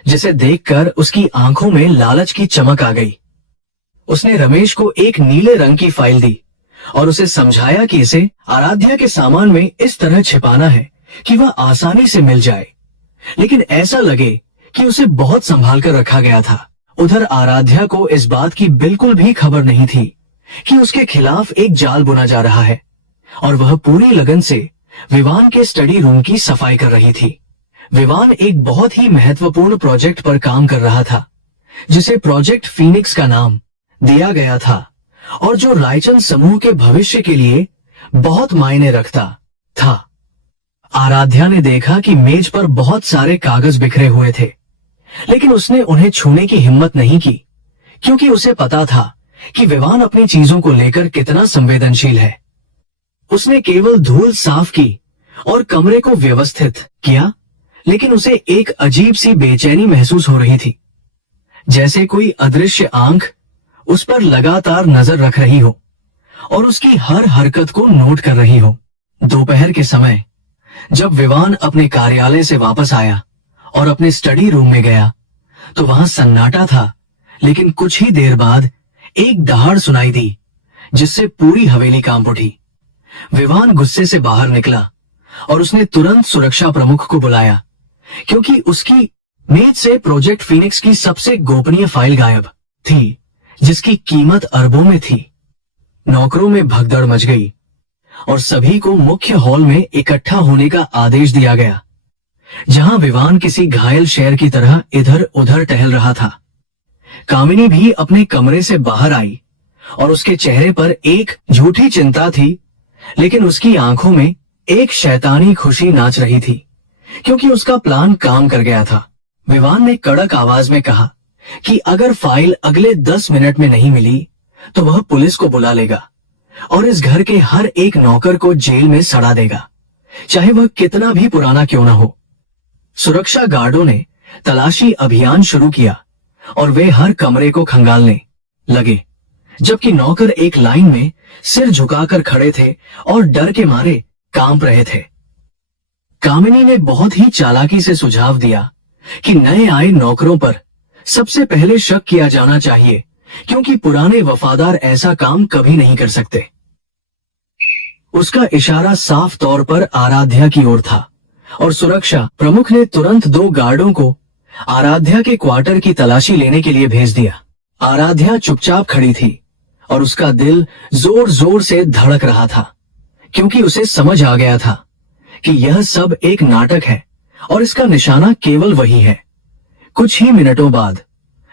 जिसे देखकर उसकी आंखों में लालच की चमक आ गई। उसने रमेश को एक नीले रंग की फाइल दी और उसे समझाया कि इसे आराध्या के सामान में इस तरह छिपाना है कि वह आसानी से मिल जाए, लेकिन ऐसा लगे कि उसे बहुत संभाल कर रखा गया था। उधर आराध्या को इस बात की बिल्कुल भी खबर नहीं थी कि उसके खिलाफ एक जाल बुना जा रहा है और वह पूरी लगन से विवान के स्टडी रूम की सफाई कर रही थी। विवान एक बहुत ही महत्वपूर्ण प्रोजेक्ट पर काम कर रहा था, जिसे प्रोजेक्ट फीनिक्स का नाम दिया गया था और जो रायचंद समूह के भविष्य के लिए बहुत मायने रखता था। आराध्या ने देखा कि मेज पर बहुत सारे कागज बिखरे हुए थे, लेकिन उसने उन्हें छूने की हिम्मत नहीं की, क्योंकि उसे पता था कि विवान अपनी चीजों को लेकर कितना संवेदनशील है। उसने केवल धूल साफ की और कमरे को व्यवस्थित किया, लेकिन उसे एक अजीब सी बेचैनी महसूस हो रही थी, जैसे कोई अदृश्य आंख उस पर लगातार नजर रख रही हो और उसकी हर हरकत को नोट कर रही हो। दोपहर के समय जब विवान अपने कार्यालय से वापस आया और अपने स्टडी रूम में गया तो वहां सन्नाटा था, लेकिन कुछ ही देर बाद एक दहाड़ सुनाई दी जिससे पूरी हवेली कांप उठी। विवान गुस्से से बाहर निकला और उसने तुरंत सुरक्षा प्रमुख को बुलाया, क्योंकि उसकी मेज से प्रोजेक्ट फीनिक्स की सबसे गोपनीय फाइल गायब थी, जिसकी कीमत अरबों में थी। नौकरों में भगदड़ मच गई और सभी को मुख्य हॉल में इकट्ठा होने का आदेश दिया गया, जहां विवान किसी घायल शेर की तरह इधर उधर टहल रहा था। कामिनी भी अपने कमरे से बाहर आई और उसके चेहरे पर एक झूठी चिंता थी, लेकिन उसकी आंखों में एक शैतानी खुशी नाच रही थी, क्योंकि उसका प्लान काम कर गया था। विवान ने कड़क आवाज में कहा कि अगर फाइल अगले 10 मिनट में नहीं मिली तो वह पुलिस को बुला लेगा और इस घर के हर एक नौकर को जेल में सड़ा देगा, चाहे वह कितना भी पुराना क्यों ना हो। सुरक्षा गार्डों ने तलाशी अभियान शुरू किया और वे हर कमरे को खंगालने लगे, जबकि नौकर एक लाइन में सिर झुकाकर खड़े थे और डर के मारे कांप रहे थे। कामिनी ने बहुत ही चालाकी से सुझाव दिया कि नए आए नौकरों पर सबसे पहले शक किया जाना चाहिए, क्योंकि पुराने वफादार ऐसा काम कभी नहीं कर सकते। उसका इशारा साफ तौर पर आराध्या की ओर था और सुरक्षा प्रमुख ने तुरंत 2 गार्डों को आराध्या के क्वार्टर की तलाशी लेने के लिए भेज दिया। आराध्या चुपचाप खड़ी थी और उसका दिल जोर जोर से धड़क रहा था, क्योंकि उसे समझ आ गया था कि यह सब एक नाटक है और इसका निशाना केवल वही है। कुछ ही मिनटों बाद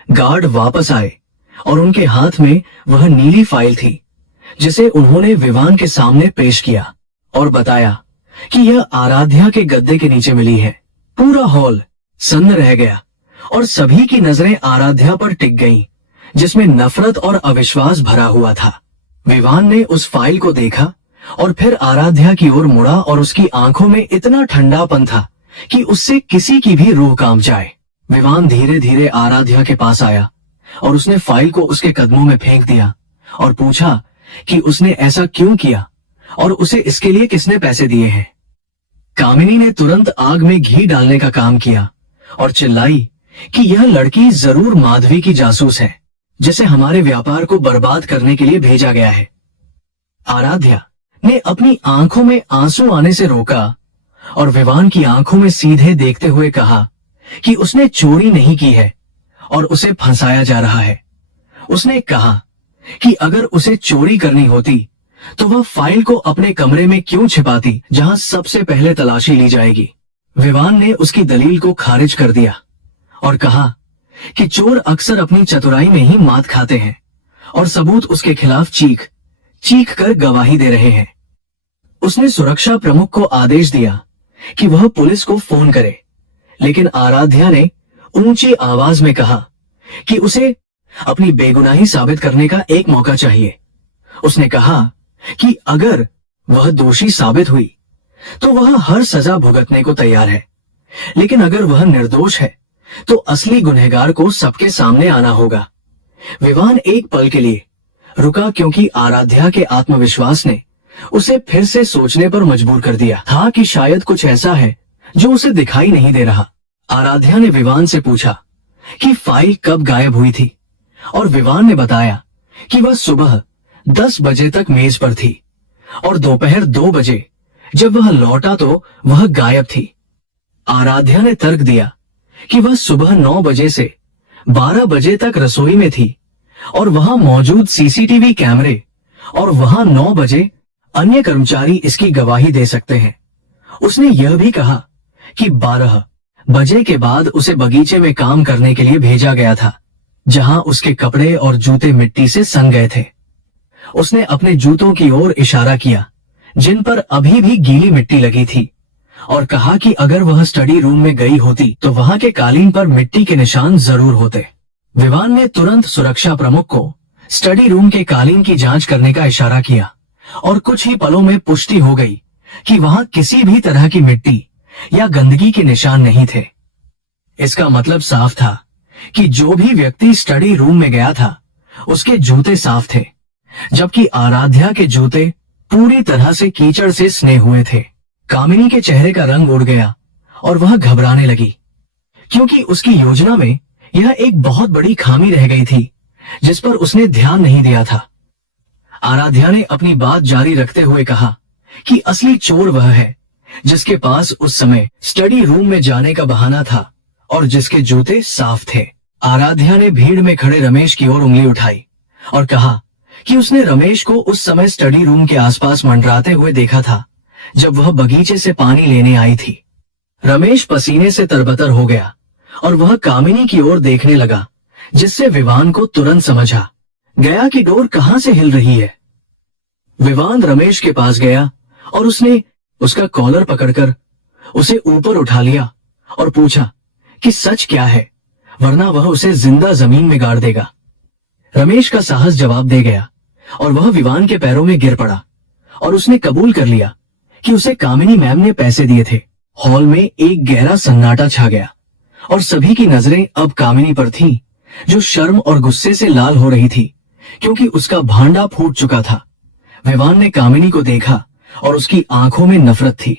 गार्ड वापस आए और उनके हाथ में वह नीली फाइल थी, जिसे उन्होंने विवान के सामने पेश किया और बताया कि यह आराध्या के गद्दे के नीचे मिली है। पूरा हॉल सन्न रह गया और सभी की नजरें आराध्या पर टिक गईं, जिसमें नफरत और अविश्वास भरा हुआ था। विवान ने उस फाइल को देखा और फिर आराध्या की ओर मुड़ा और उसकी आंखों में इतना ठंडापन था कि उससे किसी की भी रूह कांप जाए। विवान धीरे धीरे आराध्या के पास आया और उसने फाइल को उसके कदमों में फेंक दिया और पूछा कि उसने ऐसा क्यों किया और उसे इसके लिए किसने पैसे दिए हैं। कामिनी ने तुरंत आग में घी डालने का काम किया और चिल्लाई कि यह लड़की जरूर माधवी की जासूस है, जिसे हमारे व्यापार को बर्बाद करने के लिए भेजा गया है। आराध्या ने अपनी आंखों में आंसू आने से रोका और विवान की आंखों में सीधे देखते हुए कहा कि उसने चोरी नहीं की है और उसे फंसाया जा रहा है। उसने कहा कि अगर उसे चोरी करनी होती तो वह फाइल को अपने कमरे में क्यों छिपाती, जहां सबसे पहले तलाशी ली जाएगी। विवान ने उसकी दलील को खारिज कर दिया और कहा कि चोर अक्सर अपनी चतुराई में ही मात खाते हैं और सबूत उसके खिलाफ चीख चीख कर गवाही दे रहे हैं। उसने सुरक्षा प्रमुख को आदेश दिया कि वह पुलिस को फोन करे, लेकिन आराध्या ने ऊंची आवाज में कहा कि उसे अपनी बेगुनाही साबित करने का एक मौका चाहिए। उसने कहा कि अगर वह दोषी साबित हुई तो वह हर सजा भुगतने को तैयार है, लेकिन अगर वह निर्दोष है तो असली गुनहगार को सबके सामने आना होगा। विवान एक पल के लिए रुका, क्योंकि आराध्या के आत्मविश्वास ने उसे फिर से सोचने पर मजबूर कर दिया था कि शायद कुछ ऐसा है जो उसे दिखाई नहीं दे रहा। आराध्या ने विवान से पूछा कि फाइल कब गायब हुई थी, और विवान ने बताया कि वह सुबह 10 बजे तक मेज पर थी और दोपहर 2 बजे जब वह लौटा तो वह गायब थी। आराध्या ने तर्क दिया कि वह सुबह 9 बजे से 12 बजे तक रसोई में थी और वहां मौजूद सीसीटीवी कैमरे और वहां 9 बजे अन्य कर्मचारी इसकी गवाही दे सकते हैं। उसने यह भी कहा कि 12 बजे के बाद उसे बगीचे में काम करने के लिए भेजा गया था, जहां उसके कपड़े और जूते मिट्टी से सन गए थे। उसने अपने जूतों की ओर इशारा किया जिन पर अभी भी गीली मिट्टी लगी थी, और कहा कि अगर वह स्टडी रूम में गई होती तो वहां के कालीन पर मिट्टी के निशान जरूर होते। विवान ने तुरंत सुरक्षा प्रमुख को स्टडी रूम के कालीन की जांच करने का इशारा किया और कुछ ही पलों में पुष्टि हो गई कि वहां किसी भी तरह की मिट्टी या गंदगी के निशान नहीं थे। इसका मतलब साफ था कि जो भी व्यक्ति स्टडी रूम में गया था उसके जूते साफ थे, जबकि आराध्या के जूते पूरी तरह से कीचड़ से सने हुए थे। कामिनी के चेहरे का रंग उड़ गया और वह घबराने लगी, क्योंकि उसकी योजना में यह एक बहुत बड़ी खामी रह गई थी जिस पर उसने ध्यान नहीं दिया था। आराध्या ने अपनी बात जारी रखते हुए कहा कि असली चोर वह है जिसके पास उस समय स्टडी रूम में जाने का बहाना था और जिसके जूते साफ थे। आराध्या ने भीड़ में खड़े रमेश की ओर उंगली उठाई और कहा कि उसने रमेश को उस समय स्टडी रूम के आसपास मंडराते हुए देखा था जब वह बगीचे से पानी लेने आई थी। रमेश पसीने से तरबतर हो गया और वह कामिनी की ओर देखने लगा, जिससे विवान को तुरंत समझा गया कि डोर कहां से हिल रही है। विवान रमेश के पास गया और उसने उसका कॉलर पकड़कर उसे ऊपर उठा लिया और पूछा कि सच क्या है, वरना वह उसे जिंदा जमीन में गाड़ देगा। रमेश का साहस जवाब दे गया और वह विवान के पैरों में गिर पड़ा और उसने कबूल कर लिया कि उसे कामिनी मैम ने पैसे दिए थे। हॉल में एक गहरा सन्नाटा छा गया और सभी की नजरें अब कामिनी पर थीं, जो शर्म और गुस्से से लाल हो रही थी क्योंकि उसका भांडा फूट चुका था। विवान ने कामिनी को देखा और उसकी आंखों में नफरत थी,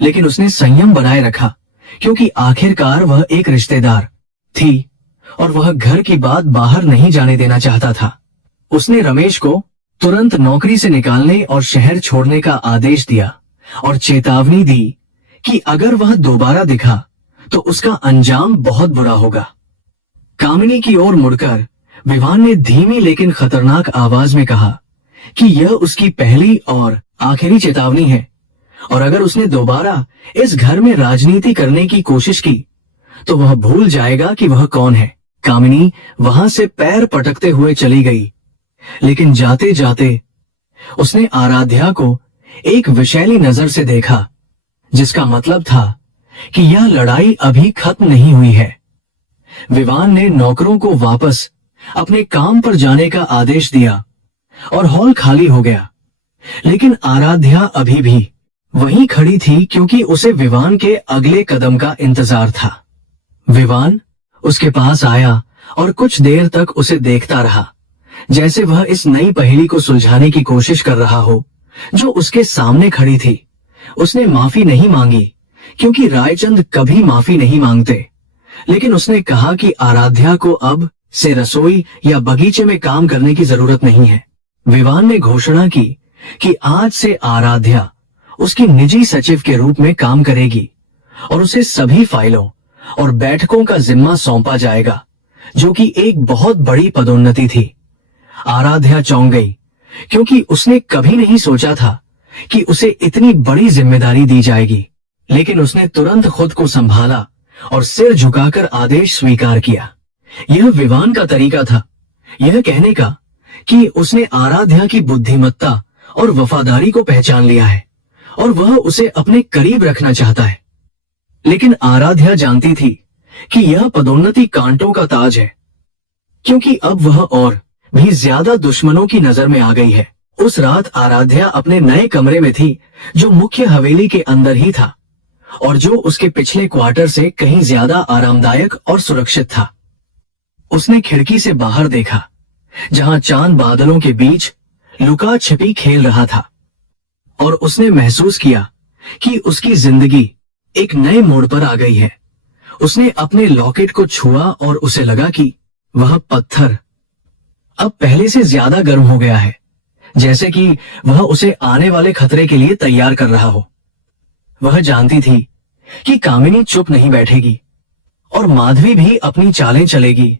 लेकिन उसने संयम बनाए रखा क्योंकि आखिरकार वह एक रिश्तेदार थी और वह घर की बात बाहर नहीं जाने देना चाहता था। उसने रमेश को तुरंत नौकरी से निकालने और शहर छोड़ने का आदेश दिया और चेतावनी दी कि अगर वह दोबारा दिखा तो उसका अंजाम बहुत बुरा होगा। कामिनी की ओर मुड़कर विवान ने धीमी लेकिन खतरनाक आवाज में कहा कि यह उसकी पहली और आखिरी चेतावनी है, और अगर उसने दोबारा इस घर में राजनीति करने की कोशिश की तो वह भूल जाएगा कि वह कौन है। कामिनी वहां से पैर पटकते हुए चली गई, लेकिन जाते जाते उसने आराध्या को एक विषैली नजर से देखा, जिसका मतलब था कि यह लड़ाई अभी खत्म नहीं हुई है। विवान ने नौकरों को वापस अपने काम पर जाने का आदेश दिया और हॉल खाली हो गया, लेकिन आराध्या अभी भी वहीं खड़ी थी क्योंकि उसे विवान के अगले कदम का इंतजार था। विवान उसके पास आया और कुछ देर तक उसे देखता रहा, जैसे वह इस नई पहेली को सुलझाने की कोशिश कर रहा हो जो उसके सामने खड़ी थी। उसने माफी नहीं मांगी क्योंकि रायचंद कभी माफी नहीं मांगते, लेकिन उसने कहा कि आराध्या को अब से रसोई या बगीचे में काम करने की जरूरत नहीं है। विवान ने घोषणा की कि आज से आराध्या उसकी निजी सचिव के रूप में काम करेगी और उसे सभी फाइलों और बैठकों का जिम्मा सौंपा जाएगा, जो कि एक बहुत बड़ी पदोन्नति थी। आराध्या चौंक गई क्योंकि उसने कभी नहीं सोचा था कि उसे इतनी बड़ी जिम्मेदारी दी जाएगी, लेकिन उसने तुरंत खुद को संभाला और सिर झुकाकर आदेश स्वीकार किया। यह विवान का तरीका था, यह कहने का कि उसने आराध्या की बुद्धिमत्ता और वफादारी को पहचान लिया है और वह उसे अपने करीब रखना चाहता है। लेकिन आराध्या जानती थी कि यह पदोन्नति कांटों का ताज है, क्योंकि अब वह और भी ज्यादा दुश्मनों की नजर में आ गई है। उस रात आराध्या अपने नए कमरे में थी, जो मुख्य हवेली के अंदर ही था, और जो उसके पिछले क्वार्टर से कहीं ज्यादा आरामदायक और सुरक्षित था। उसने खिड़की से बाहर देखा, जहां चांद बादलों के बीच लुका छिपी खेल रहा था, और उसने महसूस किया कि उसकी जिंदगी एक नए मोड़ पर आ गई है। उसने अपने लॉकेट को छुआ और उसे लगा कि वह पत्थर अब पहले से ज्यादा गर्म हो गया है, जैसे कि वह उसे आने वाले खतरे के लिए तैयार कर रहा हो। वह जानती थी कि कामिनी चुप नहीं बैठेगी और माधवी भी अपनी चालें चलेगी,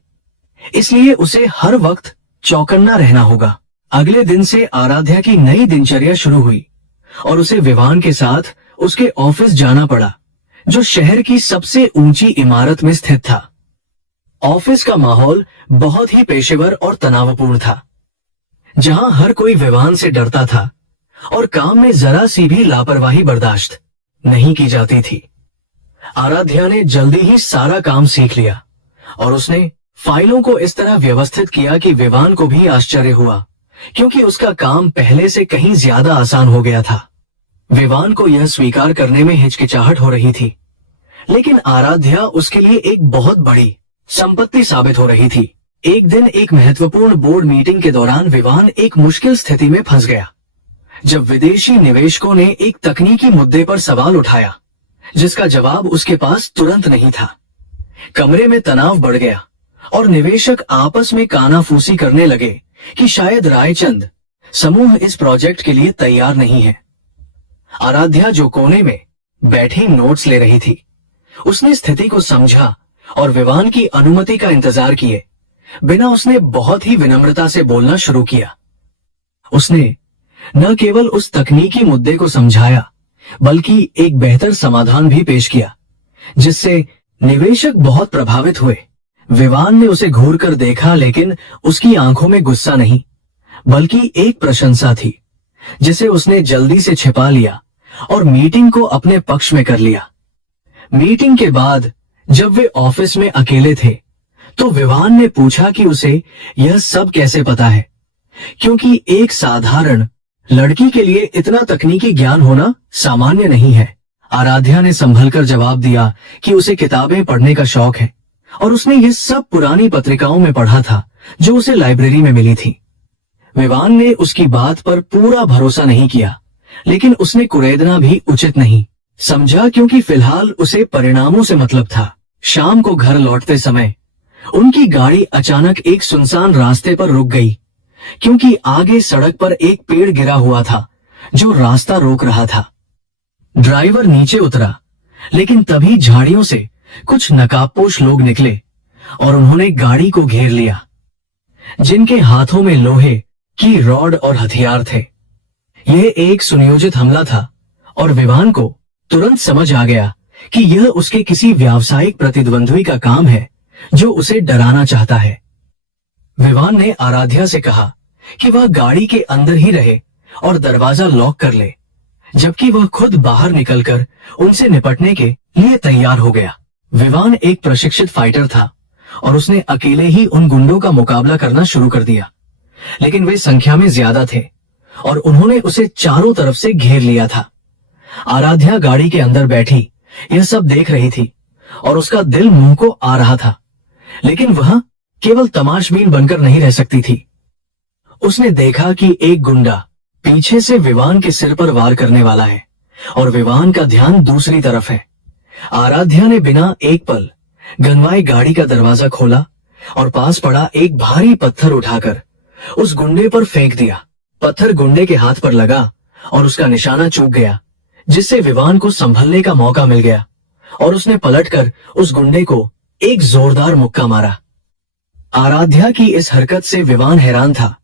इसलिए उसे हर वक्त चौकन्ना रहना होगा। अगले दिन से आराध्या की नई दिनचर्या शुरू हुई और उसे विवान के साथ उसके ऑफिस जाना पड़ा, जो शहर की सबसे ऊंची इमारत में स्थित था। ऑफिस का माहौल बहुत ही पेशेवर और तनावपूर्ण था, जहां हर कोई विवान से डरता था और काम में जरा सी भी लापरवाही बर्दाश्त नहीं की जाती थी। आराध्या ने जल्दी ही सारा काम सीख लिया और उसने फाइलों को इस तरह व्यवस्थित किया कि विवान को भी आश्चर्य हुआ, क्योंकि उसका काम पहले से कहीं ज्यादा आसान हो गया था। विवान को यह स्वीकार करने में हिचकिचाहट हो रही थी, लेकिन आराध्या उसके लिए एक बहुत बड़ी संपत्ति साबित हो रही थी। एक दिन एक महत्वपूर्ण बोर्ड मीटिंग के दौरान विवान एक मुश्किल स्थिति में फंस गया, जब विदेशी निवेशकों ने एक तकनीकी मुद्दे पर सवाल उठाया, जिसका जवाब उसके पास तुरंत नहीं था। कमरे में तनाव बढ़ गया और निवेशक आपस में कानाफूसी करने लगे कि शायद रायचंद समूह इस प्रोजेक्ट के लिए तैयार नहीं है। आराध्या जो कोने में बैठी नोट्स ले रही थी, उसने स्थिति को समझा और विवान की अनुमति का इंतजार किए बिना उसने बहुत ही विनम्रता से बोलना शुरू किया। उसने न केवल उस तकनीकी मुद्दे को समझाया, बल्कि एक बेहतर समाधान भी पेश किया, जिससे निवेशक बहुत प्रभावित हुए। विवान ने उसे घूर कर देखा, लेकिन उसकी आंखों में गुस्सा नहीं, बल्कि एक प्रशंसा थी, जिसे उसने जल्दी से छिपा लिया और मीटिंग को अपने पक्ष में कर लिया। मीटिंग के बाद जब वे ऑफिस में अकेले थे, तो विवान ने पूछा कि उसे यह सब कैसे पता है, क्योंकि एक साधारण लड़की के लिए इतना तकनीकी ज्ञान होना सामान्य नहीं है। आराध्या ने संभलकर जवाब दिया कि उसे किताबें पढ़ने का शौक है और उसने ये सब पुरानी पत्रिकाओं में पढ़ा था जो उसे लाइब्रेरी में मिली थी। विवान ने उसकी बात पर पूरा भरोसा नहीं किया, लेकिन उसने कुरेदना भी उचित नहीं समझा, क्योंकि फिलहाल उसे परिणामों से मतलब था। शाम को घर लौटते समय उनकी गाड़ी अचानक एक सुनसान रास्ते पर रुक गई, क्योंकि आगे सड़क पर एक पेड़ गिरा हुआ था जो रास्ता रोक रहा था। ड्राइवर नीचे उतरा, लेकिन तभी झाड़ियों से कुछ नकाबपोश लोग निकले और उन्होंने गाड़ी को घेर लिया, जिनके हाथों में लोहे की रॉड और हथियार थे। यह एक सुनियोजित हमला था और विवान को तुरंत समझ आ गया कि यह उसके किसी व्यावसायिक प्रतिद्वंद्वी का काम है जो उसे डराना चाहता है। विवान ने आराध्या से कहा कि वह गाड़ी के अंदर ही रहे और दरवाजा लॉक कर ले, जबकि वह खुद बाहर निकलकर उनसे निपटने के लिए तैयार हो गया। विवान एक प्रशिक्षित फाइटर था और उसने अकेले ही उन गुंडों का मुकाबला करना शुरू कर दिया, लेकिन वे संख्या में ज्यादा थे और उन्होंने उसे चारों तरफ से घेर लिया था। आराध्या गाड़ी के अंदर बैठी यह सब देख रही थी और उसका दिल मुंह को आ रहा था, लेकिन वह केवल तमाशबीन बनकर नहीं रह सकती थी। उसने देखा कि एक गुंडा पीछे से विवान के सिर पर वार करने वाला है और विवान का ध्यान दूसरी तरफ है। आराध्या ने बिना एक पल गंवाए गाड़ी का दरवाजा खोला और पास पड़ा एक भारी पत्थर उठाकर उस गुंडे पर फेंक दिया। पत्थर गुंडे के हाथ पर लगा और उसका निशाना चूक गया, जिससे विवान को संभलने का मौका मिल गया और उसने पलटकर उस गुंडे को एक जोरदार मुक्का मारा। आराध्या की इस हरकत से विवान हैरान था,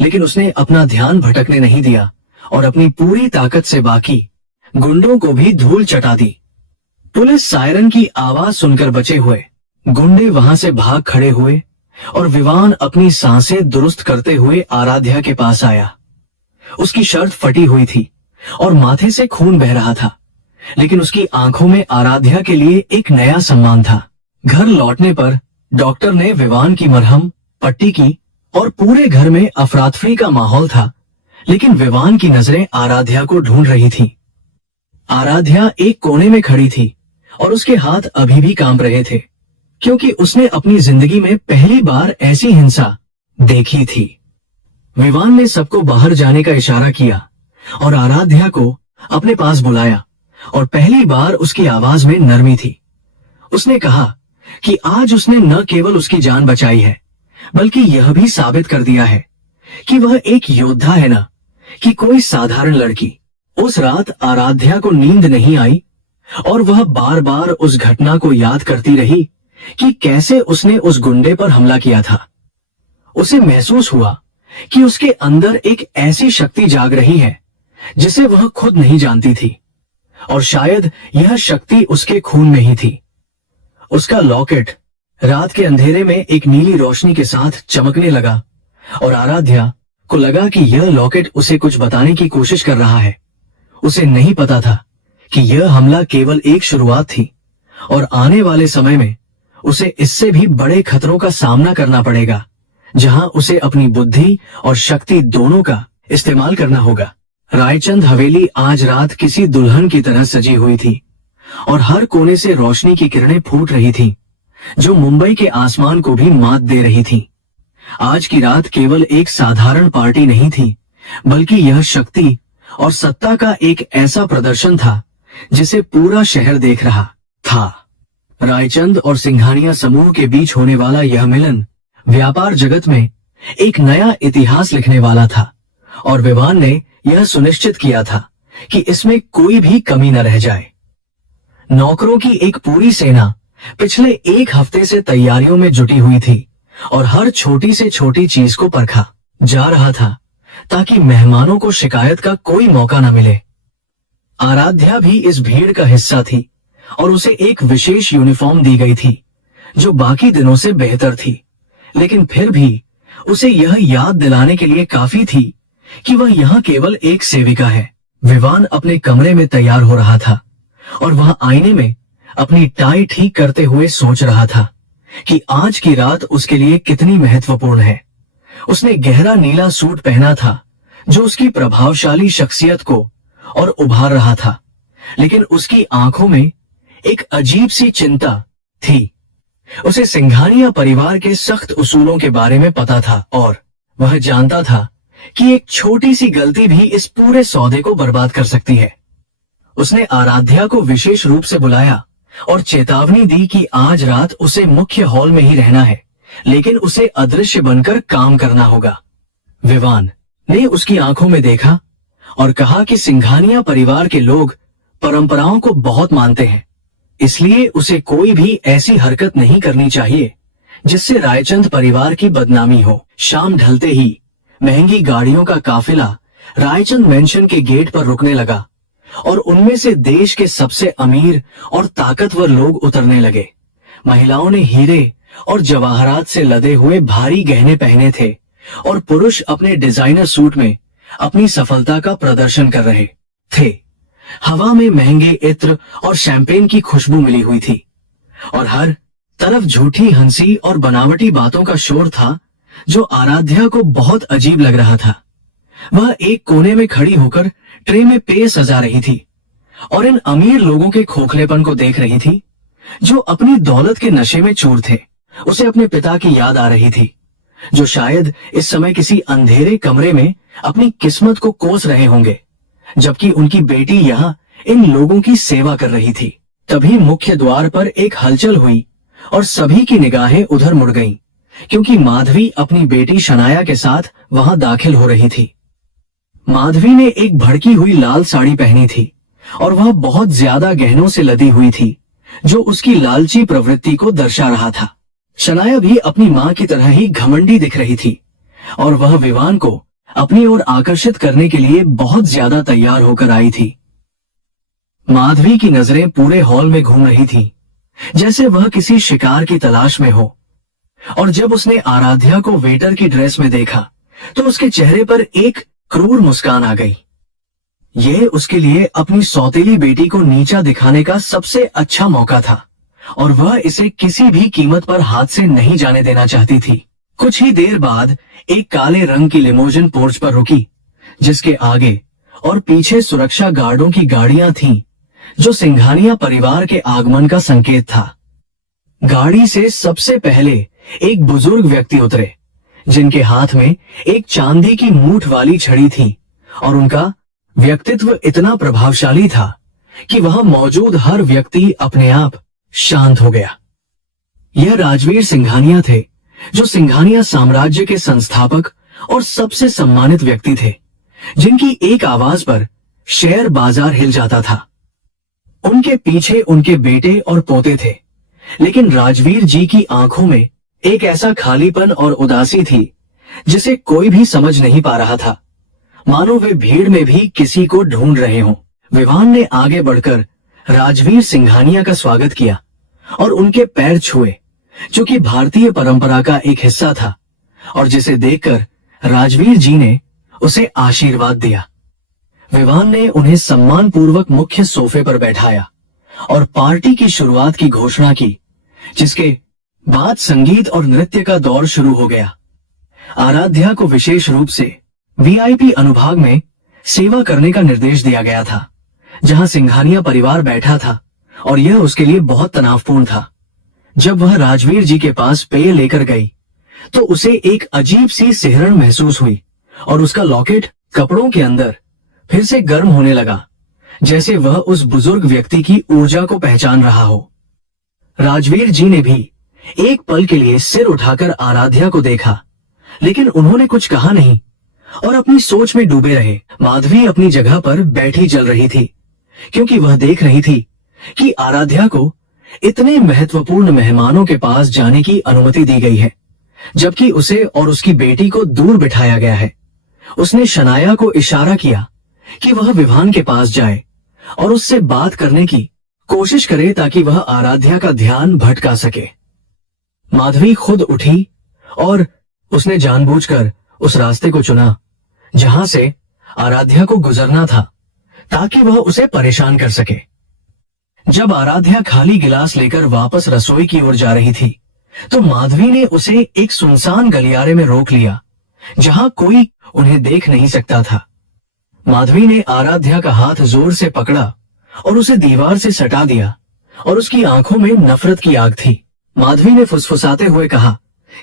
लेकिन उसने अपना ध्यान भटकने नहीं दिया और अपनी पूरी ताकत से बाकी गुंडों को भी धूल चटा दी। पुलिस सायरन की आवाज सुनकर बचे हुए गुंडे वहां से भाग खड़े हुए और विवान अपनी सांसें दुरुस्त करते हुए आराध्या के पास आया। उसकी शर्ट फटी हुई थी और माथे से खून बह रहा था, लेकिन उसकी आंखों में आराध्या के लिए एक नया सम्मान था। घर लौटने पर डॉक्टर ने विवान की मरहम पट्टी की और पूरे घर में अफरातफरी का माहौल था, लेकिन विवान की नजरें आराध्या को ढूंढ रही थी। आराध्या एक कोने में खड़ी थी और उसके हाथ अभी भी कांप रहे थे, क्योंकि उसने अपनी जिंदगी में पहली बार ऐसी हिंसा देखी थी। विवान ने सबको बाहर जाने का इशारा किया और आराध्या को अपने पास बुलाया, और पहली बार उसकी आवाज में नरमी थी। उसने कहा कि आज उसने न केवल उसकी जान बचाई है, बल्कि यह भी साबित कर दिया है कि वह एक योद्धा है, ना कि कोई साधारण लड़की। उस रात आराध्या को नींद नहीं आई और वह बार बार उस घटना को याद करती रही कि कैसे उसने उस गुंडे पर हमला किया था। उसे महसूस हुआ कि उसके अंदर एक ऐसी शक्ति जाग रही है जिसे वह खुद नहीं जानती थी, और शायद यह शक्ति उसके खून में ही थी। उसका लॉकेट रात के अंधेरे में एक नीली रोशनी के साथ चमकने लगा, और आराध्या को लगा कि यह लॉकेट उसे कुछ बताने की कोशिश कर रहा है। उसे नहीं पता था कि यह हमला केवल एक शुरुआत थी, और आने वाले समय में उसे इससे भी बड़े खतरों का सामना करना पड़ेगा, जहां उसे अपनी बुद्धि और शक्ति दोनों का इस्तेमाल करना होगा। रायचंद हवेली आज रात किसी दुल्हन की तरह सजी हुई थी, और हर कोने से रोशनी की किरणें फूट रही थीं, जो मुंबई के आसमान को भी मात दे रही थी। आज की रात केवल एक साधारण पार्टी नहीं थी, बल्कि यह शक्ति और सत्ता का एक ऐसा प्रदर्शन था जिसे पूरा शहर देख रहा था। रायचंद और सिंघानिया समूह के बीच होने वाला यह मिलन व्यापार जगत में एक नया इतिहास लिखने वाला था, और विवान ने यह सुनिश्चित किया था कि इसमें कोई भी कमी न रह जाए। नौकरों की एक पूरी सेना पिछले एक हफ्ते से तैयारियों में जुटी हुई थी, और हर छोटी से छोटी चीज को परखा जा रहा था ताकि मेहमानों को शिकायत का कोई मौका न मिले। आराध्या भी इस भीड़ का हिस्सा थी, और उसे एक विशेष यूनिफॉर्म दी गई थी जो बाकी दिनों से बेहतर थी, लेकिन फिर भी उसे यह याद दिलाने के लिए काफी थी कि वह यहाँ केवल एक सेविका है। विवान अपने कमरे में तैयार हो रहा था, और वह आईने में अपनी टाई ठीक करते हुए सोच रहा था कि आज की रात उसके लिए कितनी महत्वपूर्ण है। उसने गहरा नीला सूट पहना था जो उसकी प्रभावशाली शख्सियत को और उभार रहा था, लेकिन उसकी आंखों में एक अजीब सी चिंता थी। उसे सिंघानिया परिवार के सख्त उसूलों के बारे में पता था, और वह जानता था कि एक छोटी सी गलती भी इस पूरे सौदे को बर्बाद कर सकती है। उसने आराध्या को विशेष रूप से बुलाया और चेतावनी दी कि आज रात उसे मुख्य हॉल में ही रहना है, लेकिन उसे अदृश्य बनकर काम करना होगा। विवान ने उसकी आंखों में देखा और कहा कि सिंघानिया परिवार के लोग परंपराओं को बहुत मानते हैं, इसलिए उसे कोई भी ऐसी हरकत नहीं करनी चाहिए जिससे रायचंद परिवार की बदनामी हो। शाम ढलते ही महंगी गाड़ियों का काफिला रायचंद मेंशन के गेट पर रुकने लगा, और उनमें से देश के सबसे अमीर और ताकतवर लोग उतरने लगे। महिलाओं ने हीरे और जवाहरात से लदे हुए भारी गहने पहने थे, और पुरुष अपने डिजाइनर सूट में अपनी सफलता का प्रदर्शन कर रहे थे। हवा में महंगे इत्र और शैंपेन की खुशबू मिली हुई थी, और हर तरफ झूठी हंसी और बनावटी बातों का शोर था जो आराध्या को बहुत अजीब लग रहा था। वह एक कोने में खड़ी होकर ट्रे में पेय सजा रही थी, और इन अमीर लोगों के खोखलेपन को देख रही थी जो अपनी दौलत के नशे में चूर थे। उसे अपने पिता की याद आ रही थी, जो शायद इस समय किसी अंधेरे कमरे में अपनी किस्मत को कोस रहे होंगे, जबकि उनकी बेटी यहाँ इन लोगों की सेवा कर रही थी। तभी मुख्य द्वार पर एक हलचल हुई और सभी की निगाहें उधर मुड़ गईं, क्योंकि माधवी अपनी बेटी शनाया के साथ वहां दाखिल हो रही थी। माधवी ने एक भड़की हुई लाल साड़ी पहनी थी, और वह बहुत ज्यादा गहनों से लदी हुई थी जो उसकी लालची प्रवृत्ति को दर्शा रहा था। शनाया भी अपनी मां की तरह ही घमंडी दिख रही थी, और वह विवान को अपनी ओर आकर्षित करने के लिए बहुत ज्यादा तैयार होकर आई थी। माधवी की नजरें पूरे हॉल में घूम रही थीं, जैसे वह किसी शिकार की तलाश में हो, और जब उसने आराध्या को वेटर की ड्रेस में देखा तो उसके चेहरे पर एक क्रूर मुस्कान आ गई। यह उसके लिए अपनी सौतेली बेटी को नीचा दिखाने का सबसे अच्छा मौका था, और वह इसे किसी भी कीमत पर हाथ से नहीं जाने देना चाहती थी। कुछ ही देर बाद एक काले रंग की लिमोजिन पोर्च पर रुकी, जिसके आगे और पीछे सुरक्षा गार्डों की गाड़ियां थीं जो सिंघानिया परिवार के आगमन का संकेत था। गाड़ी से सबसे पहले एक बुजुर्ग व्यक्ति उतरे, जिनके हाथ में एक चांदी की मूठ वाली छड़ी थी और उनका व्यक्तित्व इतना प्रभावशाली था कि वहां मौजूद हर व्यक्ति अपने आप शांत हो गया। यह राजवीर सिंघानिया थे, जो सिंघानिया साम्राज्य के संस्थापक और सबसे सम्मानित व्यक्ति थे, जिनकी एक आवाज पर शेयर बाजार हिल जाता था। उनके पीछे उनके बेटे और पोते थे, लेकिन राजवीर जी की आंखों में एक ऐसा खालीपन और उदासी थी जिसे कोई भी समझ नहीं पा रहा था, मानो वे भीड़ में भी किसी को ढूंढ रहे हों। विवान ने आगे बढ़कर राजवीर सिंघानिया का स्वागत किया और उनके पैर छुए, जो कि भारतीय परंपरा का एक हिस्सा था, और जिसे देखकर राजवीर जी ने उसे आशीर्वाद दिया। विवान ने उन्हें सम्मान पूर्वक मुख्य सोफे पर बैठाया और पार्टी की शुरुआत की घोषणा की, जिसके बाद संगीत और नृत्य का दौर शुरू हो गया। आराध्या को विशेष रूप से वीआईपी अनुभाग में सेवा करने का निर्देश दिया गया था, जहां सिंघानिया परिवार बैठा था, और यह उसके लिए बहुत तनावपूर्ण था। जब वह राजवीर जी के पास पेय लेकर गई तो उसे एक अजीब सी सिहरन महसूस हुई और उसका लॉकेट कपड़ों के अंदर फिर से गर्म होने लगा, जैसे वह उस बुजुर्ग व्यक्ति की ऊर्जा को पहचान रहा हो। राजवीर जी ने भी एक पल के लिए सिर उठाकर आराध्या को देखा, लेकिन उन्होंने कुछ कहा नहीं और अपनी सोच में डूबे रहे। माधवी अपनी जगह पर बैठी जल रही थी, क्योंकि वह देख रही थी कि आराध्या को इतने महत्वपूर्ण मेहमानों के पास जाने की अनुमति दी गई है, जबकि उसे और उसकी बेटी को दूर बिठाया गया है। उसने शनाया को इशारा किया कि वह विवान के पास जाए और उससे बात करने की कोशिश करे, ताकि वह आराध्या का ध्यान भटका सके। माधवी खुद उठी और उसने जानबूझकर उस रास्ते को चुना जहां से आराध्या को गुजरना था, ताकि वह उसे परेशान कर सके। जब आराध्या खाली गिलास लेकर वापस रसोई की ओर जा रही थी, तो माधवी ने उसे एक सुनसान गलियारे में रोक लिया, जहां कोई उन्हें देख नहीं सकता था। माधवी ने आराध्या का हाथ जोर से पकड़ा और उसे दीवार से सटा दिया, और उसकी आंखों में नफरत की आग थी। माधवी ने फुसफुसाते हुए कहा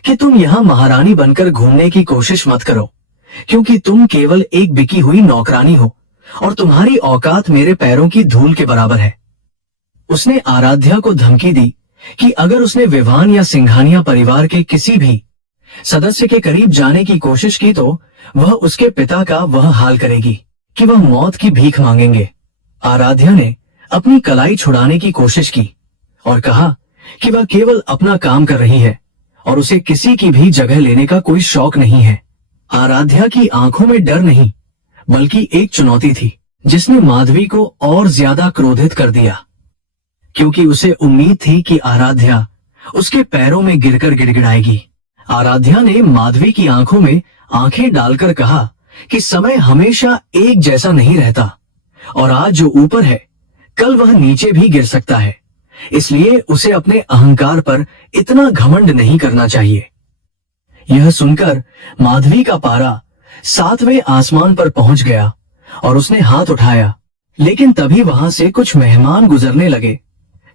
कि तुम यहाँ महारानी बनकर घूमने की कोशिश मत करो, क्योंकि तुम केवल एक बिकी हुई नौकरानी हो और तुम्हारी औकात मेरे पैरों की धूल के बराबर है। उसने आराध्या को धमकी दी कि अगर उसने विवान या सिंघानिया परिवार के किसी भी सदस्य के करीब जाने की कोशिश की तो वह उसके पिता का वह हाल करेगी कि वह मौत की भीख मांगेंगे। आराध्या ने अपनी कलाई छुड़ाने की कोशिश की और कहा कि वह केवल अपना काम कर रही है और उसे किसी की भी जगह लेने का कोई शौक नहीं है। आराध्या की आंखों में डर नहीं, बल्कि एक चुनौती थी, जिसने माधवी को और ज्यादा क्रोधित कर दिया, क्योंकि उसे उम्मीद थी कि आराध्या उसके पैरों में गिरकर गिड़गिड़ाएगी। आराध्या ने माधवी की आंखों में आंखें डालकर कहा कि समय हमेशा एक जैसा नहीं रहता, और आज जो ऊपर है कल वह नीचे भी गिर सकता है, इसलिए उसे अपने अहंकार पर इतना घमंड नहीं करना चाहिए। यह सुनकर माधवी का पारा 7वें आसमान पर पहुंच गया और उसने हाथ उठाया, लेकिन तभी वहां से कुछ मेहमान गुजरने लगे,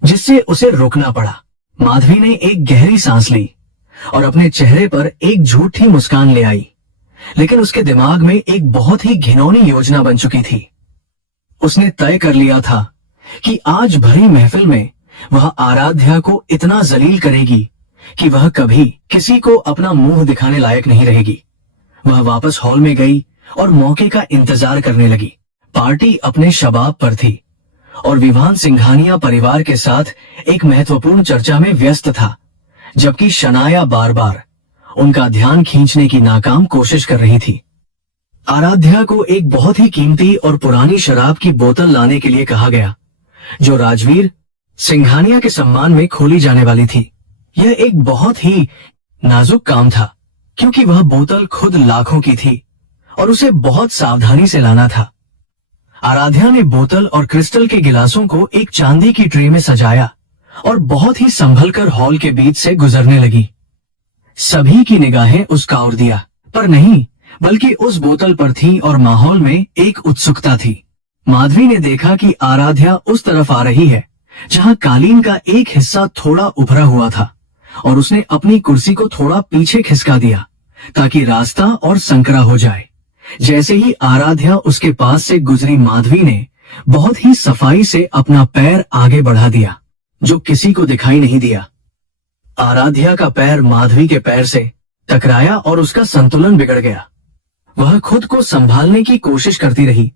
जिससे उसे रुकना पड़ा। माधवी ने एक गहरी सांस ली और अपने चेहरे पर एक झूठी मुस्कान ले आई, लेकिन उसके दिमाग में एक बहुत ही घिनौनी योजना बन चुकी थी। उसने तय कर लिया था कि आज भरी महफिल में वह आराध्या को इतना जलील करेगी कि वह कभी किसी को अपना मुंह दिखाने लायक नहीं रहेगी। वह वापस हॉल में गई और मौके का इंतजार करने लगी। पार्टी अपने शबाब पर थी और विवान सिंघानिया परिवार के साथ एक महत्वपूर्ण चर्चा में व्यस्त था, जबकि शनाया बार बार उनका ध्यान खींचने की नाकाम कोशिश कर रही थी। आराध्या को एक बहुत ही कीमती और पुरानी शराब की बोतल लाने के लिए कहा गया, जो राजवीर सिंघानिया के सम्मान में खोली जाने वाली थी। यह एक बहुत ही नाजुक काम था, क्योंकि वह बोतल खुद लाखों की थी और उसे बहुत सावधानी से लाना था। आराध्या ने बोतल और क्रिस्टल के गिलासों को एक चांदी की ट्रे में सजाया और बहुत ही संभलकर हॉल के बीच से गुजरने लगी। सभी की निगाहें उसका ओर दिया, पर नहीं, बल्कि उस बोतल पर थी और माहौल में एक उत्सुकता थी। माधवी ने देखा कि आराध्या उस तरफ आ रही है जहां कालीन का एक हिस्सा थोड़ा उभरा हुआ था, और उसने अपनी कुर्सी को थोड़ा पीछे खिसका दिया ताकि रास्ता और संकरा हो जाए। जैसे ही आराध्या उसके पास से गुजरी, माधवी ने बहुत ही सफाई से अपना पैर आगे बढ़ा दिया, जो किसी को दिखाई नहीं दिया। आराध्या का पैर माधवी के पैर से टकराया और उसका संतुलन बिगड़ गया। वह खुद को संभालने की कोशिश करती रही,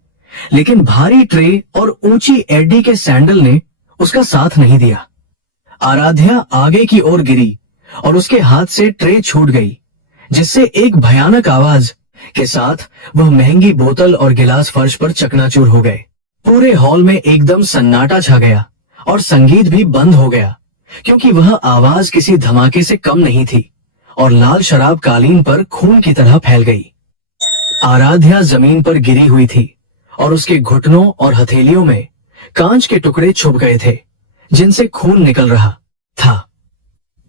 लेकिन भारी ट्रे और ऊंची एडी के सैंडल ने उसका साथ नहीं दिया। आराध्या आगे की ओर गिरी और उसके हाथ से ट्रे छूट गई, जिससे एक भयानक आवाज के साथ वह महंगी बोतल और गिलास फर्श पर चकनाचूर हो गए। पूरे हॉल में एकदम सन्नाटा छा गया और संगीत भी बंद हो गया, क्योंकि वह आवाज किसी धमाके से कम नहीं थी, और लाल शराब कालीन पर खून की तरह फैल गई। आराध्या जमीन पर गिरी हुई थी और उसके घुटनों और हथेलियों में कांच के टुकड़े छुप गए थे, जिनसे खून निकल रहा था।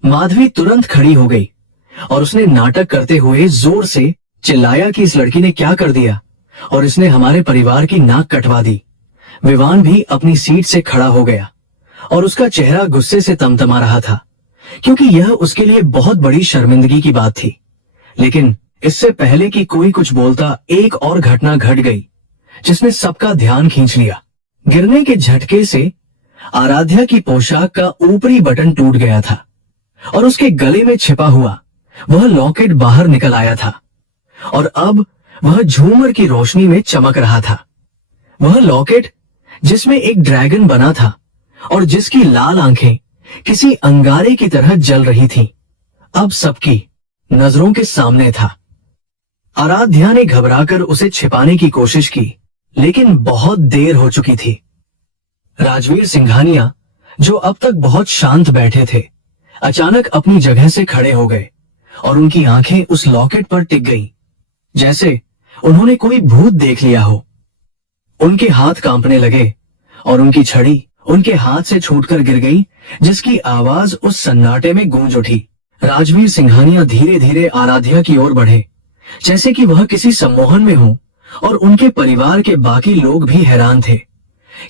माधवी तुरंत खड़ी हो गई और उसने नाटक करते हुए जोर से चिल्लाया कि इस लड़की ने क्या कर दिया, और इसने हमारे परिवार की नाक कटवा दी। विवान भी अपनी सीट से खड़ा हो गया और उसका चेहरा गुस्से से तमतमा रहा था, क्योंकि यह उसके लिए बहुत बड़ी शर्मिंदगी की बात थी। लेकिन इससे पहले कि कोई कुछ बोलता, एक और घटना घट गई जिसने सबका ध्यान खींच लिया। गिरने के झटके से आराध्या की पोशाक का ऊपरी बटन टूट गया था और उसके गले में छिपा हुआ वह लॉकेट बाहर निकल आया था, और अब वह झूमर की रोशनी में चमक रहा था। वह लॉकेट जिसमें एक ड्रैगन बना था और जिसकी लाल आंखें किसी अंगारे की तरह जल रही थीं, अब सबकी नजरों के सामने था। आराध्या ने घबराकर उसे छिपाने की कोशिश की, लेकिन बहुत देर हो चुकी थी। राजवीर सिंघानिया, जो अब तक बहुत शांत बैठे थे, अचानक अपनी जगह से खड़े हो गए और उनकी आंखें उस लॉकेट पर टिक गईं, जैसे उन्होंने कोई भूत देख लिया हो। उनके हाथ कांपने लगे और उनकी छड़ी उनके हाथ से छूटकर गिर गई, जिसकी आवाज उस सन्नाटे में गूंज उठी। राजवीर सिंघानिया धीरे धीरे आराध्या की ओर बढ़े, जैसे कि वह किसी सम्मोहन में हो, और उनके परिवार के बाकी लोग भी हैरान थे,